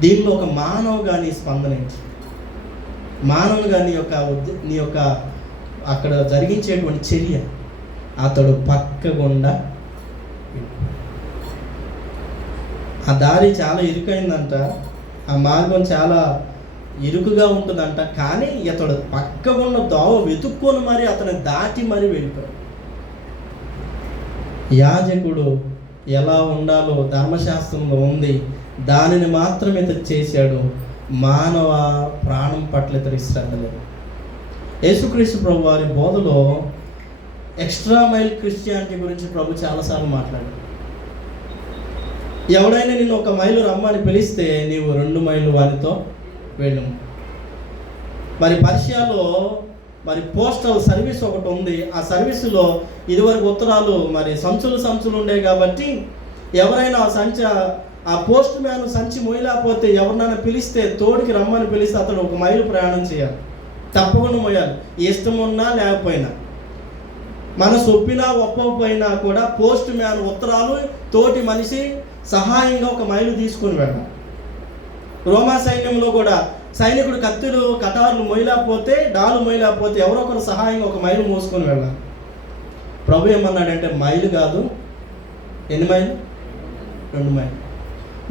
దీనిలో ఒక మానవుగా నీ స్పందన ఏంటి? మానవునిగా నీ యొక్క అక్కడ జరిగించేటువంటి చర్య, అతడు పక్కగుండా, ఆ దారి చాలా ఇరుకైందంట, ఆ మార్గం చాలా ఇరుకుగా ఉంటుందంట, కానీ ఇతడు పక్కగున్న దోవ వెతుక్కొని మరి అతను దాటి మరి వెళ్ళిపోయాడు. యాజకుడు ఎలా ఉండాలో ధర్మశాస్త్రంలో ఉంది, దానిని మాత్రం ఇతడు చేశాడు. మానవ ప్రాణం పట్ల ఇతడి శ్రద్ధ లేదు. యేసుక్రీస్తు ప్రభు వారి బోధలో ఎక్స్ట్రా మైల్ క్రిస్టియానిటీ గురించి ప్రభు చాలాసార్లు మాట్లాడాడు. ఎవడైనా నిన్ను 1 మైలు రమ్మని పిలిస్తే నీవు 2 మైళ్ళు వారితో వెళ్ళము. మరి పర్షియాలో మరి పోస్టల్ సర్వీస్ ఒకటి ఉంది. ఆ సర్వీసులో ఇదివరకు ఉత్తరాలు మరి సంచులు ఉండే కాబట్టి ఎవరైనా ఆ పోస్ట్ మ్యాన్ సంచి మోయలేకపోతే ఎవరినైనా పిలిస్తే, తోడికి రమ్మని పిలిస్తే అతడు 1 మైలు ప్రయాణం చేయాలి, తప్పకుండా మోయాలి. ఇష్టం ఉన్నా లేకపోయినా, మన సొప్పినా ఒప్పకపోయినా కూడా పోస్ట్ మ్యాన్ ఉత్తరాలు తోటి మనిషి సహాయంగా 1 మైలు తీసుకొని వెళ్ళాలి. రోమా సైన్యంలో కూడా సైనికుడు కత్తులు కటార్లు మోయలేకపోతే, డాలు మోయలేకపోతే ఎవరో ఒకరు సహాయంగా 1 మైలు మోసుకొని వెళ్ళాలి. ప్రభు ఏమన్నాడంటే మైలు కాదు, ఎన్ని మైలు? 2 మైలు.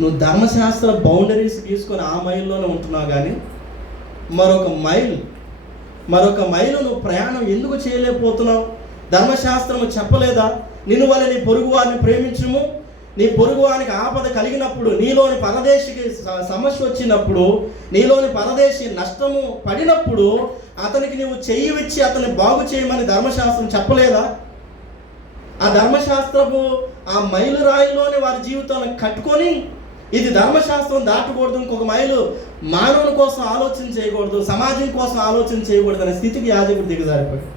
నువ్వు ధర్మశాస్త్ర బౌండరీస్ తీసుకొని ఆ మైల్లోనే ఉంటున్నావు, కానీ మరొక మైలు నువ్వు ప్రయాణం ఎందుకు చేయలేకపోతున్నావు? ధర్మశాస్త్రము చెప్పలేదా, నిన్ను వల్ల నీ పొరుగు వారిని ప్రేమించుము, నీ పొరుగు వారికి ఆపద కలిగినప్పుడు, నీలోని పరదేశికి సమస్య వచ్చినప్పుడు, నీలోని పరదేశి నష్టము పడినప్పుడు అతనికి నీవు చెయ్యి ఇచ్చి అతన్ని బాగు చేయమని ధర్మశాస్త్రం చెప్పలేదా? ఆ ధర్మశాస్త్రము ఆ మైలురాయిలోని వారి జీవితాలను కట్టుకొని, ఇది ధర్మశాస్త్రం దాటకూడదు, 1 మైలు మానవుని కోసం ఆలోచన చేయకూడదు, సమాజం కోసం ఆలోచన చేయకూడదు అనే స్థితికి యాజకుడు దిగజారిపోయాడు.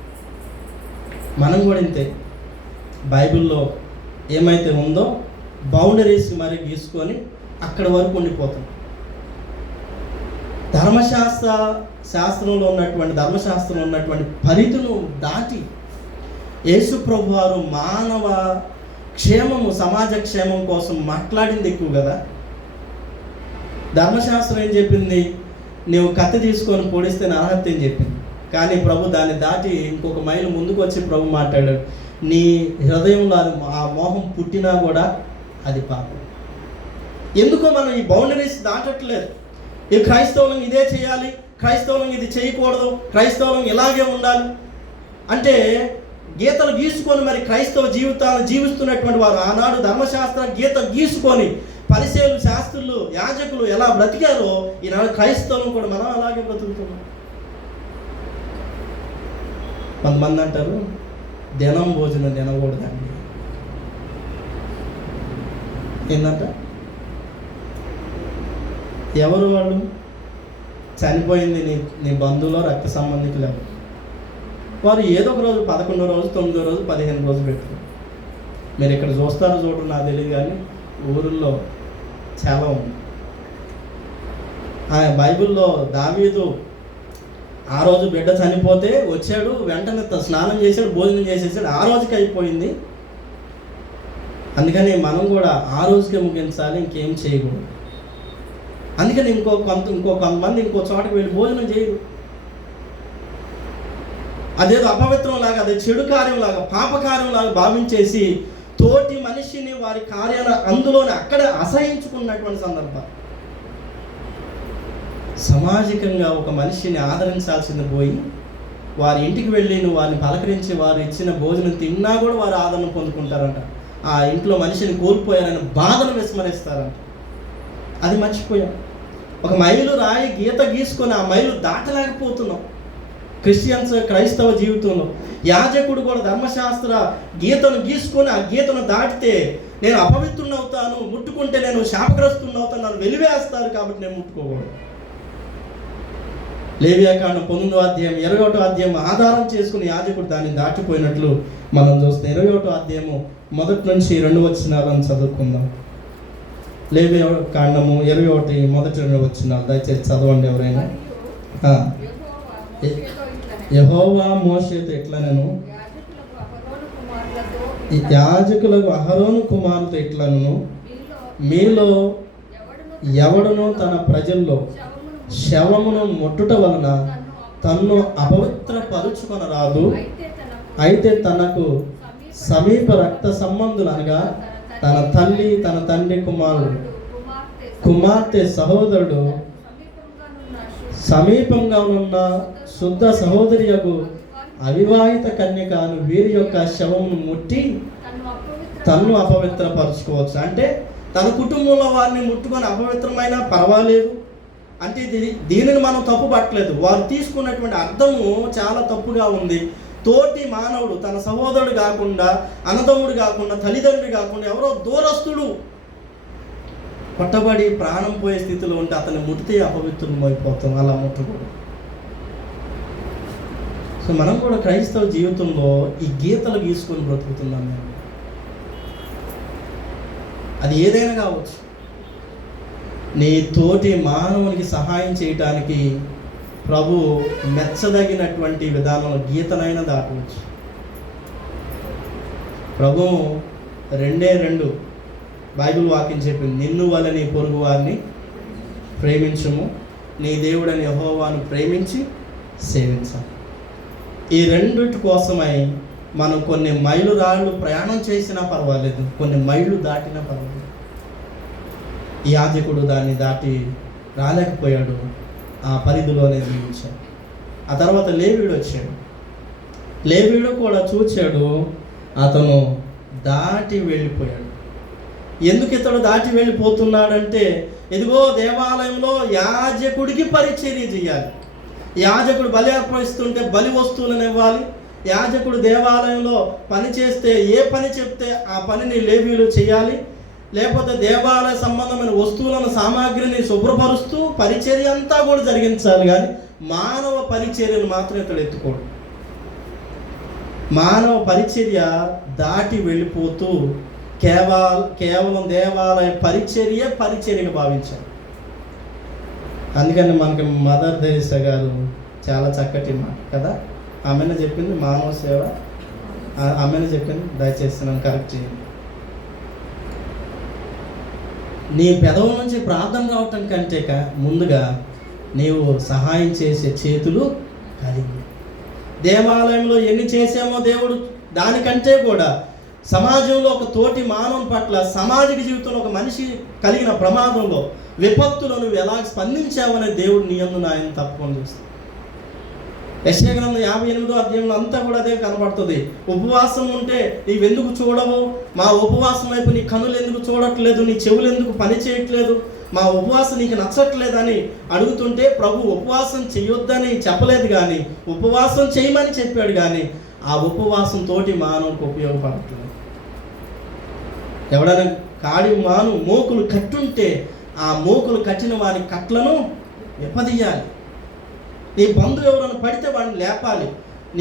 మనం కూడా ఇంతే. బైబిల్లో ఏమైతే ఉందో బౌండరీస్ మరి గీసుకొని అక్కడి వరకు ఉండిపోతాం. ధర్మశాస్త్రంలో ఉన్నటువంటి పరిధులు దాటి యేసు ప్రభు వారు మానవ క్షేమము, సమాజ క్షేమం కోసం మాట్లాడింది ఎక్కువ కదా. ధర్మశాస్త్రం ఏం చెప్పింది? నీవు కత్తి తీసుకొని పొడిస్తే నరహత్య అని చెప్పింది. కానీ ప్రభు దాన్ని దాటి 1 మైలు ముందుకు వచ్చి ప్రభు మాట్లాడాడు, నీ హృదయంలో ఆ మోహం పుట్టినా కూడా అది పాపం. ఎందుకో మనం ఈ బౌండరీస్ దాటట్లేదు. ఈ క్రైస్తవులం ఇదే చేయాలి, క్రైస్తవులం ఇది చేయకూడదు, క్రైస్తవులం ఇలాగే ఉండాలి అంటే గీతలు గీసుకొని మరి క్రైస్తవ జీవితాలను జీవిస్తున్నటువంటి వారు ఆనాడు ధర్మశాస్త్ర గీత గీసుకొని పరిసయ్యులు, శాస్త్రులు, యాజకులు ఎలా బ్రతికారో ఈనాడు క్రైస్తవులు కూడా మనం అలాగే బ్రతుకుతున్నాం. కొంతమంది అంటారు దినం భోజనం తినకూడదండి. ఏంటంట? ఎవరు వాళ్ళు? చనిపోయింది నీ బంధువులో రక్త సంబంధికులు ఎవరు? వారు ఏదో ఒక రోజు 11వ రోజు, 9వ రోజు, 15 రోజులు పెట్టుకున్నారు. మీరు ఇక్కడ చూస్తారో చూడరు నాకు తెలియదు, కానీ ఊరిలో చాలా ఉంది. ఆ బైబిల్లో దావీదు ఆ రోజు బిడ్డ చనిపోతే వచ్చాడు, వెంటనే స్నానం చేశాడు, భోజనం చేసేసాడు, ఆ రోజుకి అయిపోయింది. అందుకని మనం కూడా ఆ రోజుకే ముగించాలి, ఇంకేం చేయకూడదు. అందుకని కొంతమంది ఇంకో చోటకి వెళ్ళి భోజనం చేయరు. అదేదో అపవిత్రం లాగా, అదే చెడు కార్యం లాగా, పాపకార్యం లాగా భావించేసి తోటి మనిషిని వారి కార్యాల అందులోనే అక్కడే అసహించుకున్నటువంటి సందర్భాలు. సామాజికంగా ఒక మనిషిని ఆదరించాల్సింది పోయి వారి ఇంటికి వెళ్ళి నువ్వు వారిని పలకరించి వారు ఇచ్చిన భోజనం తిన్నా కూడా వారు ఆదరణ పొందుకుంటారంట. ఆ ఇంట్లో మనిషిని కోల్పోయారని బాధను విస్మరిస్తారంట. అది మర్చిపోయాం. 1 మైలు రాయి గీత గీసుకొని ఆ మైలు దాటలేకపోతున్నాం క్రైస్తవ జీవితంలో. యాజకుడు కూడా ధర్మశాస్త్ర గీతను గీసుకొని ఆ గీతను దాటితే నేను అపవిత్రుని అవుతాను, ముట్టుకుంటే నేను శాపగ్రస్తుని అవుతాను, నన్ను వెలివేస్తారు కాబట్టి నేను ముట్టుకోకూడదు. లేవియాకాండం 19వ అధ్యాయం 21వ అధ్యాయం ఆధారం చేసుకుని యాజకుడు దాన్ని దాటిపోయినట్లు మనం చూస్తే 21వ అధ్యాయము 1 నుంచి 2 వచనాలను చదువుకుందాం. లేవి కాండము 21 మొదటి 2 వచనాలు దయచేసి చదవండి ఎవరైనా. మరియు యెహోవా మోషేతో ఇట్లా నేను యాజకులకు అహరోను కుమారులతో ఇట్లను, మీలో ఎవడును తన ప్రజల్లో శవమును ముట్టుట వలన తన్ను అపవిత్రపరుచుకొనరాదు. అయితే తనకు సమీప రక్త సంబంధులు అనగా తన తల్లి, తన తండ్రి కుమారుడు, కుమార్తె, సహోదరుడు, సమీపంగా ఉన్న శుద్ధ సహోదరియకు అవివాహిత కన్యకను వీరి యొక్క శవమును ముట్టి తన్ను అపవిత్రపరచుకోవచ్చు. అంటే తన కుటుంబంలో వారిని ముట్టుకొని అపవిత్రమైన పర్వాలేదు అంటే దీనిని మనం తప్పు పట్టలేదు. వారు తీసుకున్నటువంటి అర్థము చాలా తప్పుగా ఉంది. తోటి మానవుడు, తన సహోదరుడు కాకుండా, అన్నదమ్ముడు కాకుండా, తల్లిదండ్రుడు కాకుండా ఎవరో దూరస్తుడు కొట్టబడి ప్రాణం పోయే స్థితిలో ఉంటే అతన్ని ముట్టితే అపవిత్రం అయిపోతాం. అలా ముట్టకూడదు. సో మనం కూడా క్రైస్తవ జీవితంలో ఈ గీతలు గీసుకొని బ్రతుకుతున్నాం. మేము అది ఏదైనా కావచ్చు. నీ తోటి మానవునికి సహాయం చేయటానికి ప్రభు మెచ్చదగినటువంటి విధానంలో గీతనైనా దాటవచ్చు. ప్రభు 2:2 బైబిల్ వాక్యం చెప్పింది, నిన్ను వల్ల నీ పొరుగు వారిని ప్రేమించుము, నీ దేవుడని యెహోవాను ప్రేమించి సేవించాలి. ఈ రెండిటి కోసమై మనం కొన్ని మైలురాళ్ళు ప్రయాణం చేసినా పర్వాలేదు, కొన్ని మైళ్ళు దాటినా పర్వాలేదు. ఈ యాజకుడు దాన్ని దాటి రాలేకపోయాడు, ఆ పరిధిలోనే జీవించాడు. ఆ తర్వాత లేవీయుడు వచ్చాడు. లేవీయుడు కూడా చూచాడు, అతను దాటి వెళ్ళిపోయాడు. ఎందుకు ఇతడు దాటి వెళ్ళిపోతున్నాడంటే, ఇదిగో దేవాలయంలో యాజకుడికి పరిచర్య చేయాలి. యాజకుడు బలి అర్పిస్తుంటే బలి వస్తువులను ఇవ్వాలి. యాజకుడు దేవాలయంలో పని చేస్తే ఏ పని చెప్తే ఆ పనిని లేవీయులు చేయాలి. లేకపోతే దేవాలయ సంబంధమైన వస్తువులను, సామాగ్రిని శుభ్రపరుస్తూ పరిచర్య అంతా కూడా జరిగించాలి. కానీ మానవ పరిచర్యను మాత్రం ఇతడు ఎత్తుకోడు. మానవ పరిచర్య దాటి వెళ్ళిపోతూ కేవలం దేవాలయ పరిచర్యగా భావించాడు. అందుకని మనకి మదర్ తెరెసా గారు చాలా చక్కటి మాట కదా, ఆమెనే చెప్పింది మానవ సేవ, ఆమెనే చెప్పింది. దయచేసి నన్ను కరెక్ట్ చేయండి. నీ పెదవుల నుంచి ప్రార్థన రావటం కంటే ముందుగా నీవు సహాయం చేసే చేతులు కలిగి, దేవాలయంలో ఎన్ని చేసామో దేవుడు దానికంటే కూడా సమాజంలో ఒక తోటి మానవుని పట్ల, సామాజిక జీవితంలో ఒక మనిషి కలిగిన ప్రమాదంలో, విపత్తులో నువ్వు ఎలా స్పందించావనే దేవుడు నీ యందు ఆయన తప్పకుండా చూస్తాడు. యెషయా గ్రంథం 58వ అధ్యాయంలో అంతా కూడా అదే కనబడుతుంది. ఉపవాసం ఉంటే నీవెందుకు చూడవు, మా ఉపవాసం వైపు నీ కనులు ఎందుకు చూడట్లేదు, నీ చెవులు ఎందుకు పని చేయట్లేదు, మా ఉపవాసం నీకు నచ్చట్లేదని అడుగుతుంటే ప్రభు ఉపవాసం చేయొద్దని చెప్పలేదు, కానీ ఉపవాసం చేయమని చెప్పాడు. కానీ ఆ ఉపవాసం తోటి మానవునికి ఉపయోగపడట్లేదు. ఎవడైనా కాడి మోకులు కట్టుంటే ఆ మోకులు కట్టిన వారి కట్లను విప్పదీయాలి. నీ బంధువు ఎవరైనా పడితే వాడిని లేపాలి.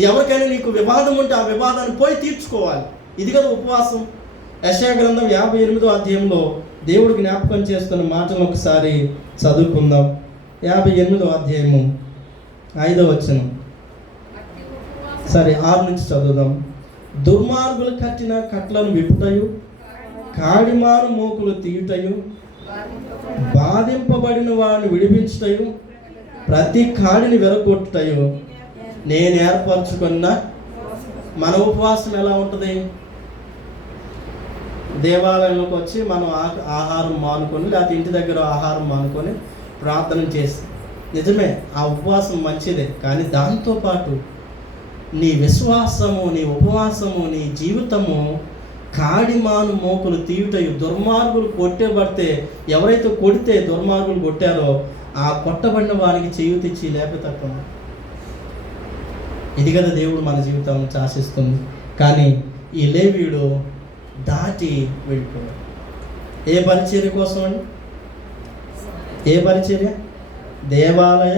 ఎవరికైనా నీకు వివాదం ఉంటే ఆ వివాదాన్ని పోయి తీర్చుకోవాలి. ఇది కదా ఉపవాసం. యెషయా గ్రంథం 58వ అధ్యాయంలో దేవుడు జ్ఞాపకం చేస్తున్న మాటలను ఒకసారి చదువుకుందాం. 58వ అధ్యాయము 5వ వచనం, సరే 6 నుంచి చదువుదాం. దుర్మార్గులు కట్టిన కట్లను విప్పుటయు, కాడిమాను మోకులు తీయుటయు, బాధింపబడిన వారిని విడిపించుటయు, ప్రతి కాడిని విరగొట్టుటయు నేను ఏర్పరచుకున్న. మన ఉపవాసం ఎలా ఉంటుంది? దేవాలయంలోకి వచ్చి మనం ఆహారం మానుకొని, లేకపోతే ఇంటి దగ్గర ఆహారం మానుకొని ప్రార్థన చేసి, నిజమే ఆ ఉపవాసం మంచిదే. కానీ దాంతోపాటు నీ విశ్వాసము, నీ ఉపవాసము, నీ జీవితము కాడిమాను మోకులు తీయుటయు, దుర్మార్గులు కొట్టబడితే, ఎవరైతే కొడితే దుర్మార్గులు కొట్టారో ఆ కొట్టబడిన వారికి చేయూతిచ్చి లేపేటట్టు. ఇది కదా దేవుడు మన జీవితం ఆశిస్తుంది. కానీ ఈ లేవీయుడు దాటి వెళ్ళిపోయాడు. ఏ పరిచర్య కోసం అండి? ఏ పరిచర్య? దేవాలయ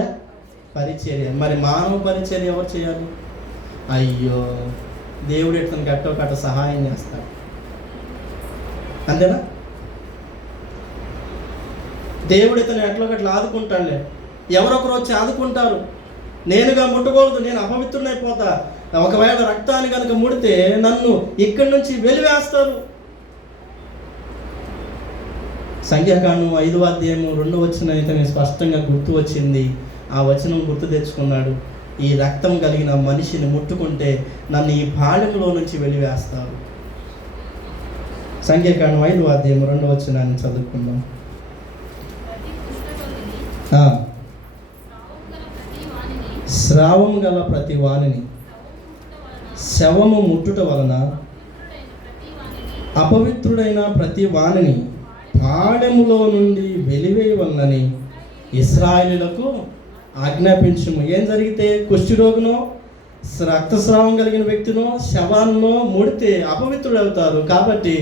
పరిచర్య. మరి మానవ పరిచర్య ఎవరు చేయాలి? అయ్యో, దేవుడు ఎట్లా కట్ట సహాయం చేస్తాడు, అంతేనా? దేవుడు ఇతను ఎట్లా ఆదుకుంటాడులే, ఎవరొకరు వచ్చి ఆదుకుంటారు, నేనుగా ముట్టకూడదు, నేను అపవిత్రుడైపోతా, ఒకవేళ రక్తాన్ని కనుక ముడితే నన్ను ఇక్కడి నుంచి వెలివేస్తారు. సంఖ్యాకాండం 5వ అధ్యాయము 2వ వచనం అయితే స్పష్టంగా గుర్తు వచ్చింది. ఆ వచనం గుర్తు తెచ్చుకున్నాడు, ఈ రక్తం కలిగిన మనిషిని ముట్టుకుంటే నన్ను ఈ పాళెంలో నుంచి వెలివేస్తారు. సంఖ్యాకాండం 5వ అధ్యాయం 2వ వచనాన్ని చదువుకుందాం. స్రావము గల ప్రతి వానిని శవము ముట్టుట వలన అపవిత్రుడైన ప్రతి వానిని పాడెములో నుండి వెలివేయవలనని ఇశ్రాయేలులకు ఆజ్ఞాపించుము. ఏం జరిగితే కుష్ఠరోగునో రక్తస్రావం కలిగిన వ్యక్తినో శవాన్నో ముడితే అపవిత్రుడు అవుతారు, కాబట్టి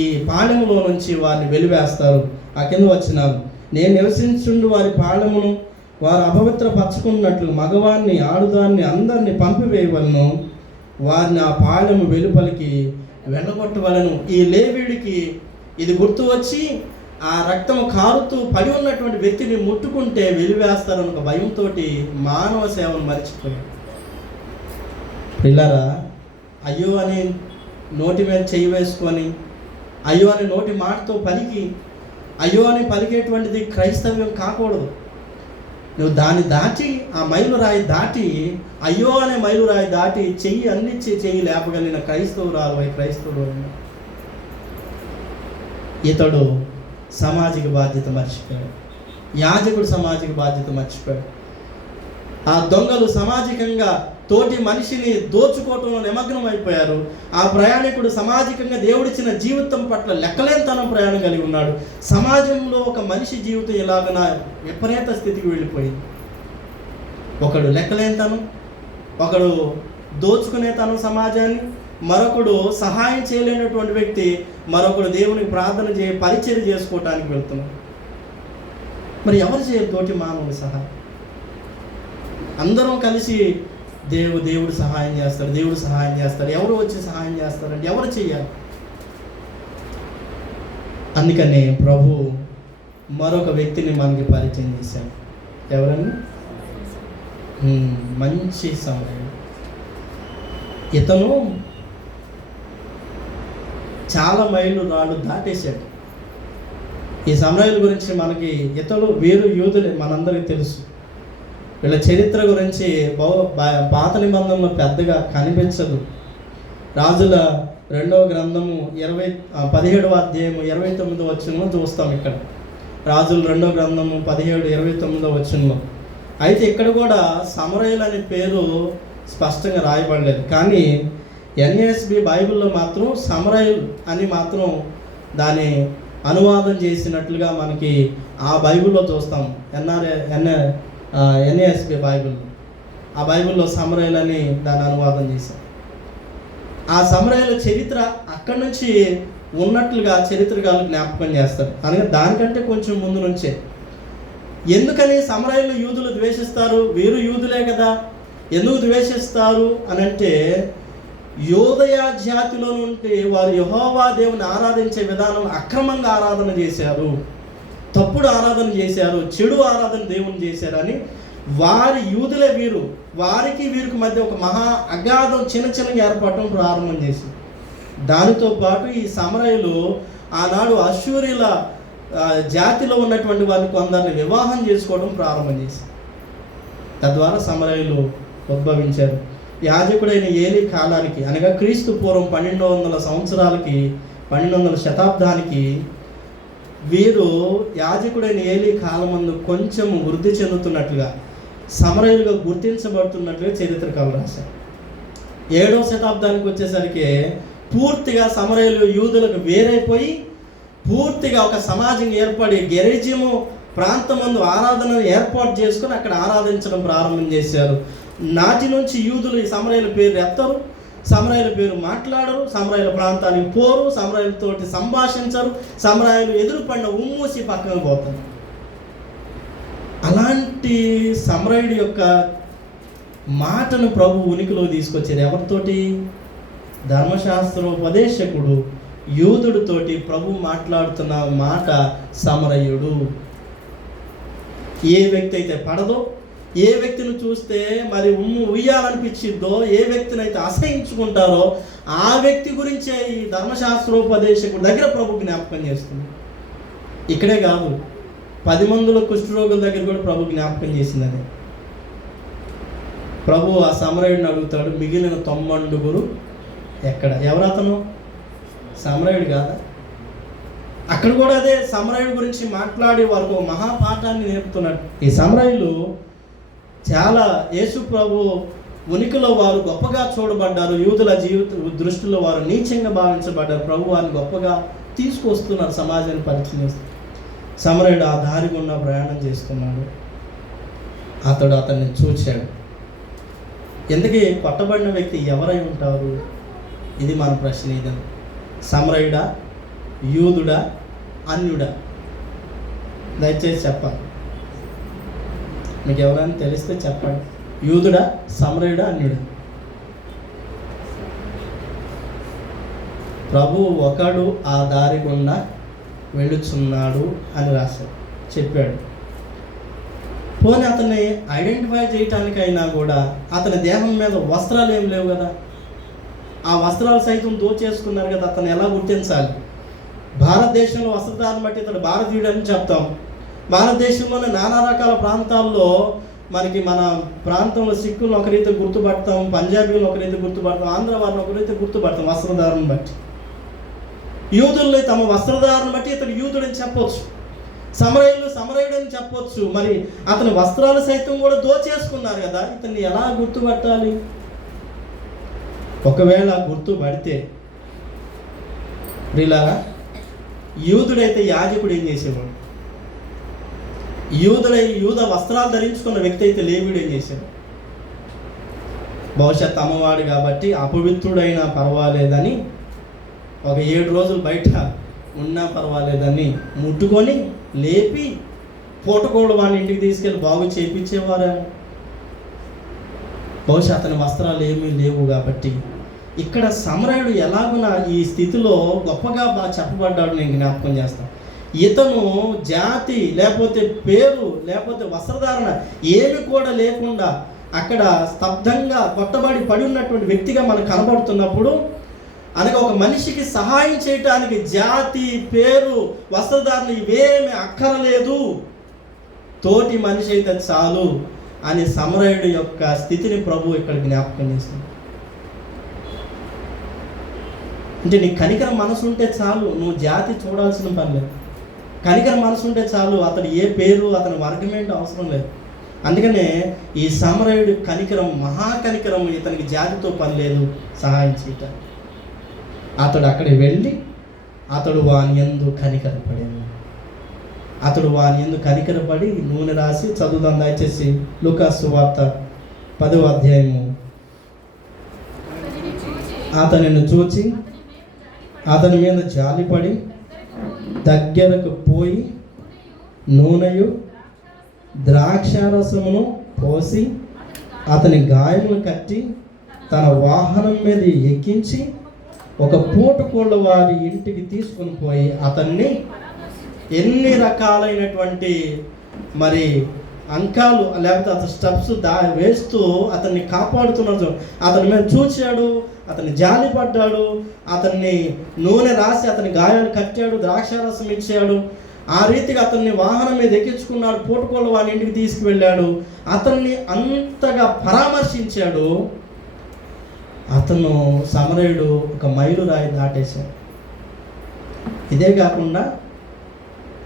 ఈ పాళెములో నుంచి వారిని వెలివేస్తారు. ఆ కింద వచ్చినారు, నేను నివసించుండు వారి పాళెమును వారు అపవిత్రపరచుకున్నట్లు మగవాన్ని ఆడుదాన్ని అందరినీ పంపివేయవలను, వారిని ఆ పాళెము వెలుపలికి వెళ్ళగొట్టవలను. ఈ లేవీడికి ఇది గుర్తు వచ్చి ఆ రక్తము కారుతూ పడి ఉన్నటువంటి వ్యక్తిని ముట్టుకుంటే వెలివేస్తారని ఒక భయంతో మానవ సేవను మర్చిపోయాడు. పిల్లరా, అయ్యో అని నోటి మీద చెయ్యి వేసుకొని, అయ్యో అని నోటి మాటతో పలికి, అయ్యో అని పలికేటువంటిది క్రైస్తవ్యం కాకూడదు. నువ్వు దాన్ని దాటి, ఆ మైలురాయి దాటి, అయ్యో అనే మైలురాయి దాటి చెయ్యి అందించి చెయ్యి లేపగలిగిన క్రైస్తవుడు ఇతడు సామాజిక బాధ్యత మర్చిపోయాడు. యాజకుడు సామాజిక బాధ్యత మర్చిపోయాడు. ఆ దొంగలు సామాజికంగా తోటి మనిషిని దోచుకోవటంలో నిమగ్నం అయిపోయారు. ఆ ప్రయాణికుడు సామాజికంగా దేవుడిచ్చిన జీవితం పట్ల లెక్కలేనితనం ప్రయాణం కలిగి ఉన్నాడు. సమాజంలో ఒక మనిషి జీవితం ఇలాగ విపరీత స్థితికి వెళ్ళిపోయింది. ఒకడు లెక్కలేనితనం, ఒకడు దోచుకునేతనం సమాజాన్ని, మరొకడు సహాయం చేయలేనటువంటి వ్యక్తి, మరొకడు దేవునికి ప్రార్థన పరిచర్య చేసుకోవటానికి వెళ్తున్నాడు. మరి ఎవరు చేయరు తోటి మానవుని సహాయం? అందరం కలిసి దేవుడు సహాయం చేస్తాడు, దేవుడు సహాయం చేస్తాడు, ఎవరు వచ్చి సహాయం చేస్తారంటే ఎవరు చెయ్యాలి? అందుకని ప్రభు మరొక వ్యక్తిని మనకి పరిచయం చేశాడు. ఎవరని? మంచి సమరయుడు. ఇతను చాలా మైళ్ళు రాళ్ళు దాటేశాడు. ఈ సమరయుల గురించి మనకి వీరు యూదులే, మనందరికీ తెలుసు. వీళ్ళ చరిత్ర గురించి పాత నిబంధనలో పెద్దగా కనిపించదు. రాజుల 2వ గ్రంథము 17వ అధ్యాయము 29వ వచనంలో చూస్తాం. ఇక్కడ రాజుల 2వ గ్రంథము 17-29వ వచనంలో అయితే ఇక్కడ కూడా సమరయులు అనే పేరు స్పష్టంగా రాయబడలేదు. కానీ NASB బైబిల్లో మాత్రం సమరయులు అని మాత్రం దాన్ని అనువాదం చేసినట్లుగా మనకి ఆ బైబిల్లో చూస్తాం. NASB బైబిల్, ఆ బైబిల్లో సమరయులని దాన్ని అనువాదం చేశారు. ఆ సమరయుల చరిత్ర అక్కడి నుంచి ఉన్నట్లుగా చరిత్రకారులు జ్ఞాపకం చేస్తారు. అనగా దానికంటే కొంచెం ముందు నుంచే. ఎందుకని సమరయులు యూదులు ద్వేషిస్తారు? వీరు యూదులే కదా, ఎందుకు ద్వేషిస్తారు అని అంటే, యోదయ జాతిలో నుండి వారు యెహోవా దేవుని ఆరాధించే విధానం అక్రమంగా ఆరాధన చేశారు, తప్పుడు ఆరాధన చేశారు, చెడు ఆరాధన దేవుని చేశారని వారి యూదులే వీరు, వారికి వీరికి మధ్య ఒక మహా అగాధం చిన్నగా ఏర్పడటం ప్రారంభం చేసింది. దానితో పాటు ఈ సమరయులు ఆనాడు అశ్షూరీల జాతిలో ఉన్నటువంటి వారిని కొందరిని వివాహం చేసుకోవడం ప్రారంభం చేసింది. తద్వారా సమరయులు ఉద్భవించారు. యాజకుడైన ఏలీ కాలానికి, అనగా క్రీస్తు పూర్వం 1200 సంవత్సరాలకి, 1200 శతాబ్దానికి వీరు యాజకుడైన ఏలీ కాలమందు కొంచెం వృద్ధి చెందుతున్నట్లుగా, సమరయులుగా గుర్తించబడుతున్నట్లుగా చరిత్రకారులు రాశారు. 7వ శతాబ్దానికి వచ్చేసరికి పూర్తిగా సమరయులు యూదులకు వేరైపోయి పూర్తిగా ఒక సమాజం ఏర్పడి గెరిజిము ప్రాంతమందు ఆరాధనను ఏర్పాటు చేసుకొని అక్కడ ఆరాధించడం ప్రారంభం చేశారు. నాటి నుంచి యూదులు ఈ సమరయుల పేరు ఎత్తరు, సమరయుల పేరు మాట్లాడరు, సమరయుల ప్రాంతానికి పోరు, సమరయులతోటి సంభాషించరు, సమరయులు ఎదురుపడిన ఉమ్మూసి పక్కన పోతారు. అలాంటి సమరయుడి యొక్క మాటను ప్రభు ఉనికిలో తీసుకొచ్చారు. ఎవరితోటి? ధర్మశాస్త్రోపదేశకుడు యూదుడితోటి ప్రభు మాట్లాడుతున్న మాట సమరయుడు. ఏ వ్యక్తి అయితే పడదో, ఏ వ్యక్తిని చూస్తే మరి ఉయ్యాలనిపించిద్దో, ఏ వ్యక్తిని అయితే అసహించుకుంటారో ఆ వ్యక్తి గురించే ఈ ధర్మశాస్త్రోపదేశకుడి దగ్గర ప్రభు జ్ఞాపకం చేస్తుంది. ఇక్కడే కాదు, 10 మందిలో కుష్ఠరోగుల దగ్గర కూడా ప్రభు జ్ఞాపకం చేసిందని. ప్రభు ఆ సమరయుడిని అడుగుతాడు, మిగిలిన 90 ఎక్కడ? ఎవరు అతను? సమరయుడు కాదా? అక్కడ కూడా అదే సమరయుడు గురించి మాట్లాడి వారికి ఒక మహాపాఠాన్ని నేర్పుతున్నాడు. ఈ సమరయులు చాలా యేసు ప్రభు ఉనికిలో వారు గొప్పగా చూడబడ్డారు, యూదుల జీవిత దృష్టిలో వారు నీచంగా భావించబడ్డారు. ప్రభు వారిని గొప్పగా తీసుకొస్తున్నారు, సమాజాన్ని పరిచయం చేస్తున్నారు. సమరయుడు ఆ దారి గుండా ప్రయాణం చేస్తున్నాడు. అతడు అతన్ని చూశాడు. ఎందుకే కొట్టబడిన వ్యక్తి ఎవరై ఉంటారు? ఇది మన ప్రశ్న. ఇది సమరయుడా, యూదుడా, అన్యుడా? దయచేసి చెప్పాలి. మీకు ఎవరైనా తెలిస్తే చెప్పండి. యూదుడా, సమరయుడా, అన్యుడా? ప్రభు ఒకడు ఆ దారి గుండా వెళ్ళుచున్నాడు అని రాశాడు, చెప్పాడు. పోనీ అతన్ని ఐడెంటిఫై చేయటానికైనా కూడా అతని దేహం మీద వస్త్రాలు ఏం లేవు కదా, ఆ వస్త్రాలు సైతం దోచేసుకున్నారు కదా, అతను ఎలా గుర్తించాలి? భారతదేశంలో వస్త్రధారణ బట్టి ఇతడు భారతీయుడు అని చెప్తాం. భారతదేశంలోని నానా రకాల ప్రాంతాల్లో మనకి మన ప్రాంతంలో సిక్కులను ఒక రీతి గుర్తుపడతాం, పంజాబీలను ఒక రీతి గుర్తుపడతాం, ఆంధ్ర వారిని ఒక రీతి గుర్తుపడతాం వస్త్రధారణ బట్టి. యూదుల్ని తమ వస్త్రధారణ బట్టి ఇతడు యూదుడని చెప్పొచ్చు, సమరయుడు అని చెప్పొచ్చు. మరి అతని వస్త్రాలు సైతం కూడా దోచేసుకున్నారు కదా, ఇతన్ని ఎలా గుర్తుపట్టాలి? ఒకవేళ గుర్తుపడితే ప్రియులారా, యూదుడైతే యాజకుడు ఏం చేసేవాడు? యూద వస్త్రాలు ధరించుకున్న వ్యక్తి అయితే లేవీడు ఏం చేశాడు? బహుశా తమవాడు కాబట్టి అపవిత్రుడైనా పర్వాలేదని ఒక 7 రోజులు బయట ఉన్నా పర్వాలేదని ముట్టుకొని లేపి పూటకోళ్ళు వాడిని ఇంటికి తీసుకెళ్ళి బాగు చేయించేవారేమో. బహుశా అతని వస్త్రాలు ఏమీ లేవు కాబట్టి ఇక్కడ సమరయుడు ఎలాగున ఈ స్థితిలో గొప్పగా బాగా చెప్పబడ్డాడు నేను జ్ఞాపకం చేస్తాను. ఇతను జాతి లేకపోతే పేరు లేకపోతే వస్త్రధారణ ఏమి కూడా లేకుండా అక్కడ స్తబ్దంగా కొట్టబడి పడి ఉన్నటువంటి వ్యక్తిగా మనకు కనబడుతున్నప్పుడు, అనగా ఒక మనిషికి సహాయం చేయటానికి జాతి, పేరు, వస్త్రధారణ ఇవేమి అక్కరలేదు, తోటి మనిషి అయితే చాలు అని సమరయుడు యొక్క స్థితిని ప్రభు ఇక్కడ జ్ఞాపకం చేస్తుంది. అంటే నీకు కనికర మనసు ఉంటే చాలు, నువ్వు జాతి చూడాల్సిన పని లేదు. కనికర మనసు ఉంటే చాలు, అతడు ఏ పేరు, అతని వర్గమేంటి అవసరం లేదు. అందుకనే ఈ సమరయుడు కనికరం, మహాకనికరం, ఇతనికి జాతితో పని లేదు సహాయం చేయటం. అతడు అక్కడికి వెళ్ళి అతడు వాని యందు కనికరపడాడు. అతడు వాని యందు కనికరపడి నూనె రాసి చదువుదాం దయచేసి. లూకా సువార్త 10వ అధ్యాయము. అతనిని చూచి అతని మీద జాలిపడి దగ్గరకు పోయి నూనెయు ద్రాక్షారసమును పోసి అతని గాయములు కట్టి తన వాహనం మీద ఎక్కించి ఒక పూటకోళ్ళ వారి ఇంటికి తీసుకొని పోయి అతన్ని ఎన్ని రకాలైనటువంటి మరి అంకాలు లేకపోతే అతని స్టెప్స్ వేస్తూ అతన్ని కాపాడుతున్నాడు. అతని మీద చూచాడు, అతన్ని జాలిపడ్డాడు, అతన్ని నూనె రాసి అతని గాయాలు కట్టాడు, ద్రాక్షారసం ఇచ్చాడు. ఆ రీతిగా అతన్ని వాహనం మీద ఎక్కించుకున్నాడు, పూటకోళ్ళ వాని ఇంటికి తీసుకువెళ్ళాడు, అతన్ని అంతగా పరామర్శించాడు. అతను సమరయుడు ఒక మైలురాయి దాటేశాడు. ఇదే కాకుండా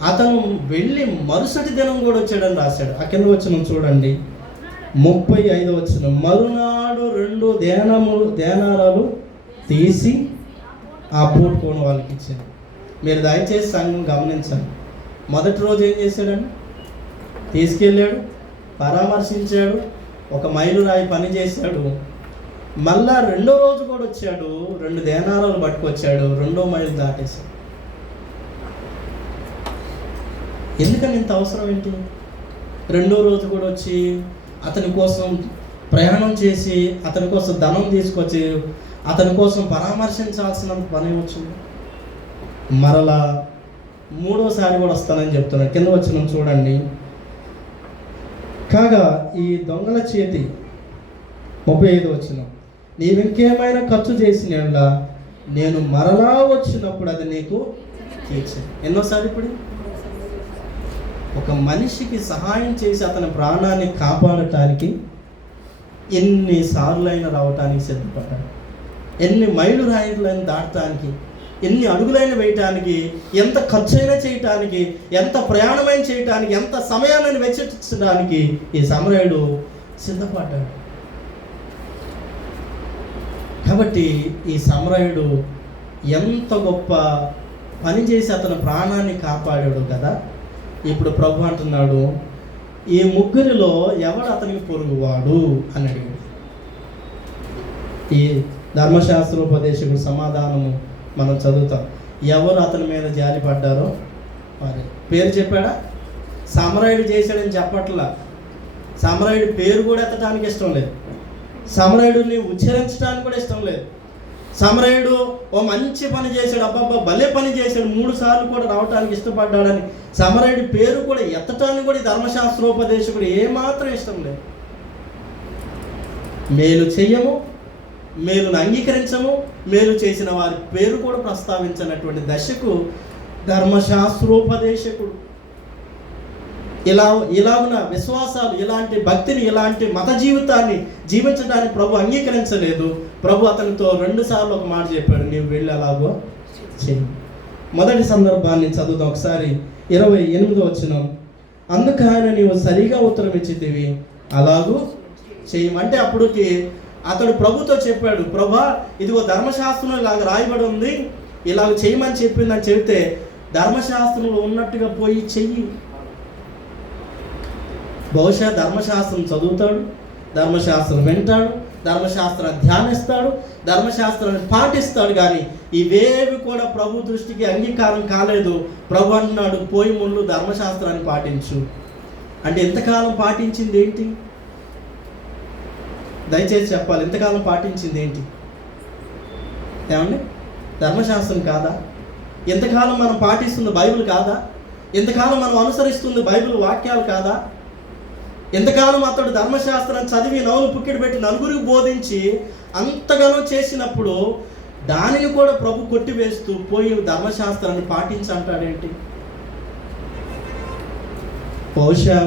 అతను వెళ్ళి మరుసటి దినం కూడా వచ్చాడని రాశాడు. ఆ కింద వచనం చూడండి, 35వ వచనం. మరునాడు 2 దేనారాలు తీసి ఆ పూటకోని వాళ్ళకి ఇచ్చాడు. మీరు దయచేసి సంఘం గమనించండి. మొదటి రోజు ఏం చేశాడని? తీసుకెళ్ళాడు, పరామర్శించాడు, ఒక మైలురాయి పని చేశాడు. మళ్ళా 2వ రోజు కూడా వచ్చాడు, 2 దేనారాలు పట్టుకొచ్చాడు, 2వ మైలు దాటేశాడు. ఎందుకని ఇంత అవసరం ఏంటి? 2వ రోజు కూడా వచ్చి అతని కోసం ప్రయాణం చేసి అతని కోసం ధనం తీసుకొచ్చి అతని కోసం పరామర్శించాల్సిన పని వచ్చింది. మరలా 3వసారి కూడా వస్తానని చెప్తున్నాడు. కింద వచ్చిన చూడండి, కాగా ఈ దొంగల చేతి 35 వచనం, నీవింకేమైనా ఖర్చు చేసిన నేను మరలా వచ్చినప్పుడు అది నీకు తీర్చాను. ఎన్నోసార్లు ఇప్పుడు ఒక మనిషికి సహాయం చేసి అతని ప్రాణాన్ని కాపాడటానికి ఎన్నిసార్లైనా రావటానికి సిద్ధపడ్డాడు, ఎన్ని మైలు రాయిలను దాటడానికి, ఎన్ని అడుగులైన వేయటానికి, ఎంత ఖర్చైనా చేయటానికి, ఎంత ప్రయాణమైన చేయటానికి, ఎంత సమయాన్ని వెచ్చించడానికి ఈ సమరయుడు సిద్ధపడ్డాడు. కాబట్టి ఈ సమరయుడు ఎంత గొప్ప పని చేసి అతని ప్రాణాన్ని కాపాడాడు కదా. ఇప్పుడు ప్రభు అంటున్నాడు, ఈ ముగ్గురిలో ఎవడు అతనికి పొరుగువాడు అని అడిగాడు. ఈ ధర్మశాస్త్రోపదేశకుడు సమాధానము మనం చదువుతాం. ఎవరు అతని మీద జాలి పడ్డారో వారే. పేరు చెప్పాడా? సమరయుడు చేశాడని చెప్పట్లా. సమరయుడి పేరు కూడా ఎత్తడానికి ఇష్టం లేదు, సమరయుడిని ఉచ్చరించడానికి కూడా ఇష్టం లేదు. సమరయుడు ఓ మంచి పని చేశాడు, అబ్బాబ్బా భలే పని చేశాడు, 3 సార్లు కూడా రావటానికి ఇష్టపడ్డాడని సమరయుడి పేరు కూడా ఎత్తటానికి కూడా ధర్మశాస్త్రోపదేశకుడు ఏమాత్రం ఇష్టం లేదు. మేలు చెయ్యము, మేలును అంగీకరించము, మేలు చేసిన వారి పేరు కూడా ప్రస్తావించినటువంటి దశకు ధర్మశాస్త్రోపదేశకుడు. ఇలాగున విశ్వాసాలు, ఇలాంటి భక్తిని, ఇలాంటి మత జీవితాన్ని జీవించడానికి ప్రభు అంగీకరించలేదు. ప్రభు అతనితో 2 సార్లు ఒక మాట చెప్పాడు, నీవు వెళ్ళి అలాగో చెయ్యి. మొదటి సందర్భాన్ని చదువుతాం ఒకసారి. 28వ వచనం, అందుకు ఆయన నీవు సరిగా ఉత్తరం ఇచ్చితివి, అలాగూ చెయ్యమంటే అప్పటికి అతడు ప్రభుతో చెప్పాడు, ప్రభా ఇదిగో ధర్మశాస్త్రంలో ఇలాగ రాయబడి ఉంది, ఇలాగ చేయమని చెప్పిందని చెబితే ధర్మశాస్త్రంలో ఉన్నట్టుగా పోయి చెయ్యి. బహుశా ధర్మశాస్త్రం చదువుతాడు, ధర్మశాస్త్రం వింటాడు, ధర్మశాస్త్రాన్ని ధ్యానిస్తాడు, ధర్మశాస్త్రాన్ని పాటిస్తాడు, కానీ ఇవేవి కూడా ప్రభు దృష్టికి అంగీకారం కాలేదు. ప్రభు అన్నాడు, పోయి ముందు ధర్మశాస్త్రాన్ని పాటించు అంటే ఎంతకాలం పాటించింది ఏంటి? దయచేసి చెప్పాలి, ఎంతకాలం పాటించింది ఏంటి? ఏమండి? ధర్మశాస్త్రం కాదా? ఎంతకాలం మనం పాటిస్తుంది బైబిల్ కాదా? ఎంతకాలం మనం అనుసరిస్తుంది బైబిల్ వాక్యాలు కాదా? ఎంతకాలం అతడు ధర్మశాస్త్రాన్ని చదివి నవ్వులు పుక్కిడి పెట్టి నలుగురికి బోధించి అంతగానో చేసినప్పుడు దానిని కూడా ప్రభు కొట్టివేస్తూ పోయి ధర్మశాస్త్రాన్ని పాటించంటాడేంటి? బహుశా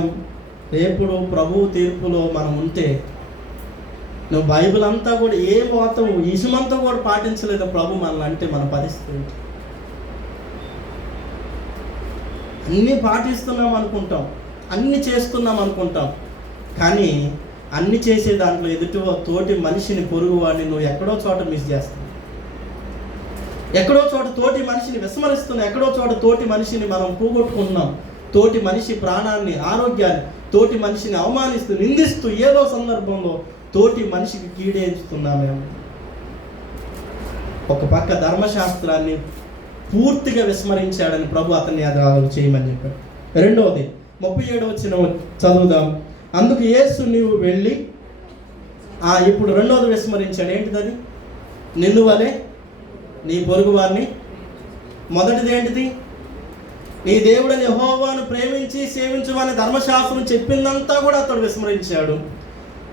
రేపుడు ప్రభు తీర్పులో మనం ఉంటే, నువ్వు బైబిల్ అంతా కూడా ఏ మొత్తం ఇసుమంతా కూడా పాటించలేదు ప్రభు మనల్ని అంటే మన పరిస్థితి ఏంటి? అన్నీ పాటిస్తున్నాం అనుకుంటాం, అన్నీ చేస్తున్నాం అనుకుంటాం, కానీ అన్నీ చేసే దాంట్లో తోటి మనిషిని, పొరుగు వాడిని నువ్వు ఎక్కడో చోట మిస్ చేస్తావు. ఎక్కడో చోట తోటి మనిషిని విస్మరిస్తున్నాం, ఎక్కడో చోట తోటి మనిషిని మనం పోగొట్టుకుంటున్నాం. తోటి మనిషి ప్రాణాన్ని, ఆరోగ్యాన్ని, తోటి మనిషిని అవమానిస్తూ, నిందిస్తూ, ఏదో సందర్భంలో తోటి మనిషికి కీడేస్తున్నామేమో. ఒక పక్క ధర్మశాస్త్రాన్ని పూర్తిగా విస్మరించాడని ప్రభు అతన్ని అది చేయమని చెప్పాడు. రెండవది 37వ వచనం చదువుదాం. అందుకు యేసు నీవు వెళ్ళి, ఇప్పుడు రెండవది విస్మరించాడు. ఏంటిది అది? నిన్ను వలె నీ పొరుగు వారిని. మొదటిది ఏంటిది? నీ దేవుడని యెహోవాను ప్రేమించి సేవించమని ధర్మశాస్త్రం చెప్పిందంతా కూడా అతడు విస్మరించాడు.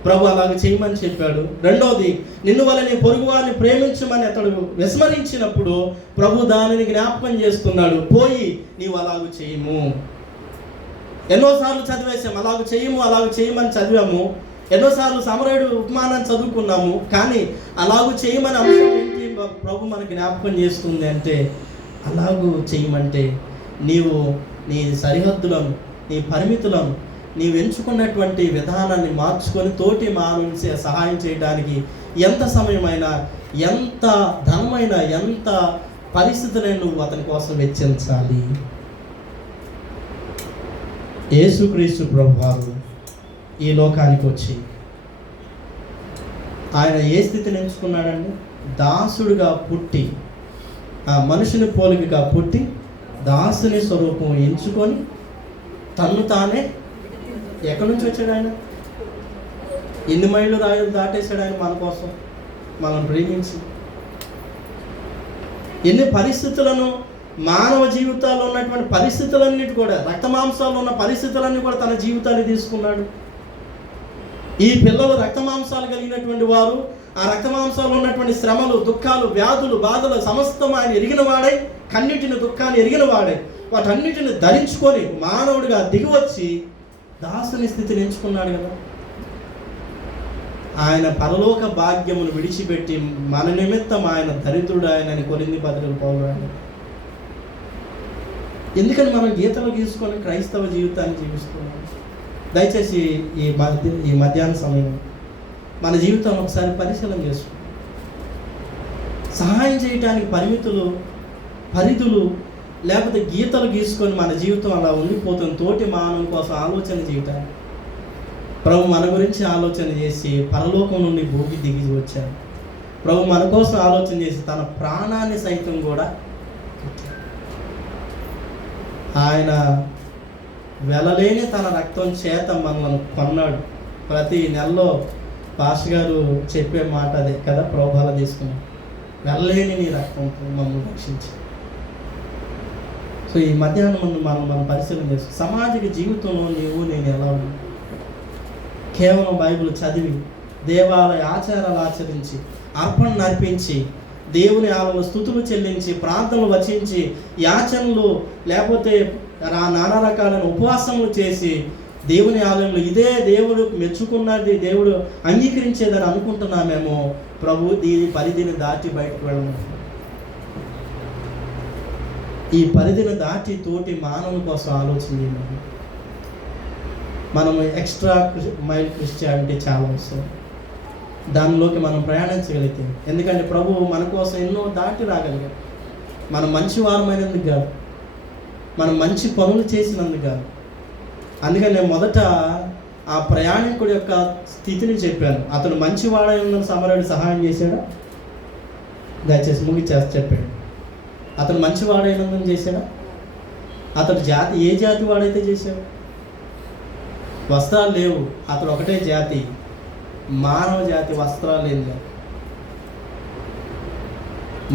ప్రభు అలాగ చేయమని చెప్పాడు. రెండోది, నిన్ను వల్ల నీ పొరుగు వారిని ప్రేమించమని అతడు విస్మరించినప్పుడు ప్రభు దానిని జ్ఞాపకం చేస్తున్నాడు. పోయి నీవు అలాగ చేయము. ఎన్నోసార్లు చదివేసాము, అలాగ చేయమని చదివాము. ఎన్నోసార్లు సమరయుడు ఉపమానాన్ని చదువుకున్నాము, కానీ అలాగూ చేయమని అంశం ఏంటి ప్రభు మనకు జ్ఞాపకం చేస్తుంది అంటే, అలాగూ చేయమంటే నీవు నీ సరిహద్దులను, నీ పరిమితులను, నీవు ఎంచుకున్నటువంటి విధానాన్ని మార్చుకొని తోటి మానవుని సహాయం చేయడానికి ఎంత సమయమైనా, ఎంత ధనమైనా, ఎంత పరిస్థితులైనా నువ్వు అతని కోసం వెచ్చించాలి. యేసుక్రీస్తు ప్రభువారు ఈ లోకానికి వచ్చి ఆయన ఏ స్థితిని ఎంచుకున్నాడండి? దాసుడుగా పుట్టి, ఆ మనుషుని పోలికగా పుట్టి దాసుని స్వరూపం ఎంచుకొని తన్ను తానే ఎక్కడి నుంచి వచ్చాడు ఆయన? ఎన్ని మైళ్ళు రాయలు దాటేశాడు ఆయన మన కోసం, మనం ప్రేమించి. ఎన్ని పరిస్థితులను, మానవ జీవితాల్లో ఉన్నటువంటి పరిస్థితులన్నిటి కూడా, రక్తమాంసాల్లో ఉన్న పరిస్థితులన్నీ కూడా తన జీవితాన్ని తీసుకున్నాడు. ఈ పిల్లలు రక్తమాంసాలు కలిగినటువంటి వారు, ఆ రక్తమాంసాలు ఉన్నటువంటి శ్రమలు, దుఃఖాలు, వ్యాధులు, బాధలు సమస్తం ఆయన ఎరిగిన వాడై, కన్నిటిని దుఃఖాన్ని ఎరిగిన వాడే వాటన్నిటిని ధరించుకొని మానవుడిగా దిగివచ్చి దాసుని స్థితిని ఎంచుకున్నాడు కదా. ఆయన పరలోక భాగ్యమును విడిచిపెట్టి మన నిమిత్తం ఆయన దరిద్రుడు ఆయనని కొరింథీ పత్రికలో పౌలు రాశాడు. ఎందుకని మనం గీతలు గీసుకొని క్రైస్తవ జీవితాన్ని జీవిస్తున్నాం? దయచేసి ఈ మధ్యాహ్న సమయం మన జీవితం ఒకసారి పరిశీలన చేసుకుంటాం. సహాయం చేయటానికి పరిధులు లేకపోతే గీతలు గీసుకొని మన జీవితం అలా ఉండిపోతుంది. తోటి మానవం కోసం ఆలోచన చేయటానికి ప్రభు మన గురించి ఆలోచన చేసి పరలోకం నుండి భూమికి దిగి వచ్చాడు. ప్రభు మన కోసం ఆలోచన చేసి తన ప్రాణాన్ని సైతం కూడా ఆయన వెలలేని తన రక్తం చేత మనల్ని కొన్నాడు. ప్రతి నెలలో పాస్టర్ గారు చెప్పే మాట అదే కదా, ప్రోభాల తీసుకున్నాం, వెళ్ళలేని నీ రక్తంతో మమ్మల్ని రక్షించి. సో ఈ మధ్యాహ్నం మనం పరిశీలన చేస్తాం. సామాజిక జీవితంలో నేను ఎలా ఉన్నాను? కేవలం బైబిల్ చదివి, దేవాలయ ఆచారాలు ఆచరించి, అర్పణ అర్పించి, దేవుని ఆలయంలో స్తుతులు చెల్లించి, ప్రార్థనలు వచించి, యాచనలు లేకపోతే నానా రకాలైన ఉపవాసములు చేసి, దేవుని ఆలయంలో ఇదే దేవుడు మెచ్చుకున్నది, దేవుడు అంగీకరించేదని అనుకుంటున్నామేమో. ప్రభు దీని పరిధిని దాటి బయటకు వెళ్ళము. ఈ పరిధిని దాటి తోటి మానవుని కోసం ఆలోచన చేయాలి. మనము ఎక్స్ట్రా మైల్ క్రిస్టియానిటీ చాలా అవసరం. దానిలోకి మనం ప్రయాణించగలిగితే, ఎందుకంటే ప్రభువు మన కోసం ఎన్నో దాటి రాగలిగాడు. మనం మంచి వారమైనందుకు కాదు, మనం మంచి పనులు చేసినందుకు కాదు. అందుకని నేను మొదట ఆ ప్రయాణికుడి యొక్క స్థితిని చెప్పాను. అతను మంచివాడై ఉన్న సమరయుడు సహాయం చేశాడా? దయచేసి ముగిచేసి చెప్పాడు. అతను మంచివాడైనందుకు చేశాడా? అతడు ఏ జాతి వాడైతే చేశాడు? వస్త్రాలు లేవు, అతడు ఒకటే జాతి, మానవ జాతి వస్త్రాలు లేదు.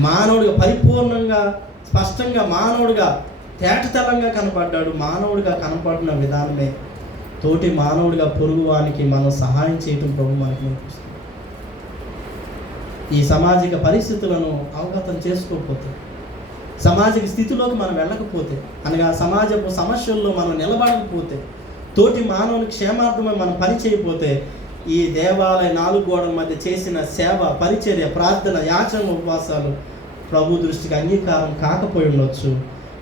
మానవుడిగా పరిపూర్ణంగా స్పష్టంగా మానవుడిగా తేటతెల్లంగా కనపడ్డాడు. మానవుడిగా కనపడిన విధానమే తోటి మానవుడిగా పొరుగువానికి మనం సహాయం చేయటం ప్రభు మనకి నేర్పిస్తుంది. ఈ సామాజిక పరిస్థితులను అవగతం చేసుకోకపోతే, సామాజిక స్థితిలోకి మనం వెళ్ళకపోతే, అనగా సమాజపు సమస్యల్లో మనం నిలబడకపోతే, తోటి మానవుని క్షేమార్థమై మనం పని చేయకపోతే, ఈ దేవాలయ 4 గోడల మధ్య చేసిన సేవ, పరిచర్య, ప్రార్థన, యాచన, ఉపవాసాలు ప్రభు దృష్టికి అంగీకారం కాకపోయి ఉండొచ్చు.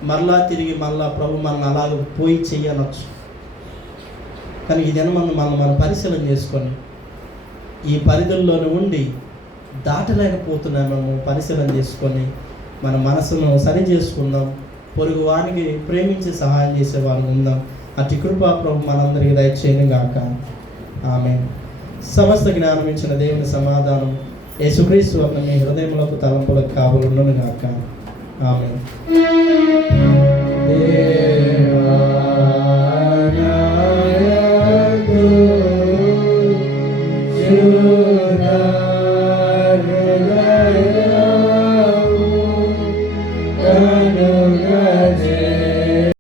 మరలా తిరిగి ప్రభు మనల్ని అలాగ పోయి చెయ్యనొచ్చు. కానీ ఇదేనా మనం పరిశీలన చేసుకొని ఈ పరిధుల్లోనే ఉండి దాటలేకపోతున్నామేమో పరిశీలన చేసుకొని మన మనసును సరి చేసుకుందాం. పొరుగు వారికి ప్రేమించి సహాయం చేసేవారు ఉందాం. అటు కృపా ప్రభు మనందరికీ దయచేయను గాక. ఆమేన్. సమస్త జ్ఞానం ఇచ్చిన దేవుని సమాధానం యేసుక్రీస్తు వలన మీ హృదయములకు తలంపులకు కావలుండును గాక. ఆమేన్.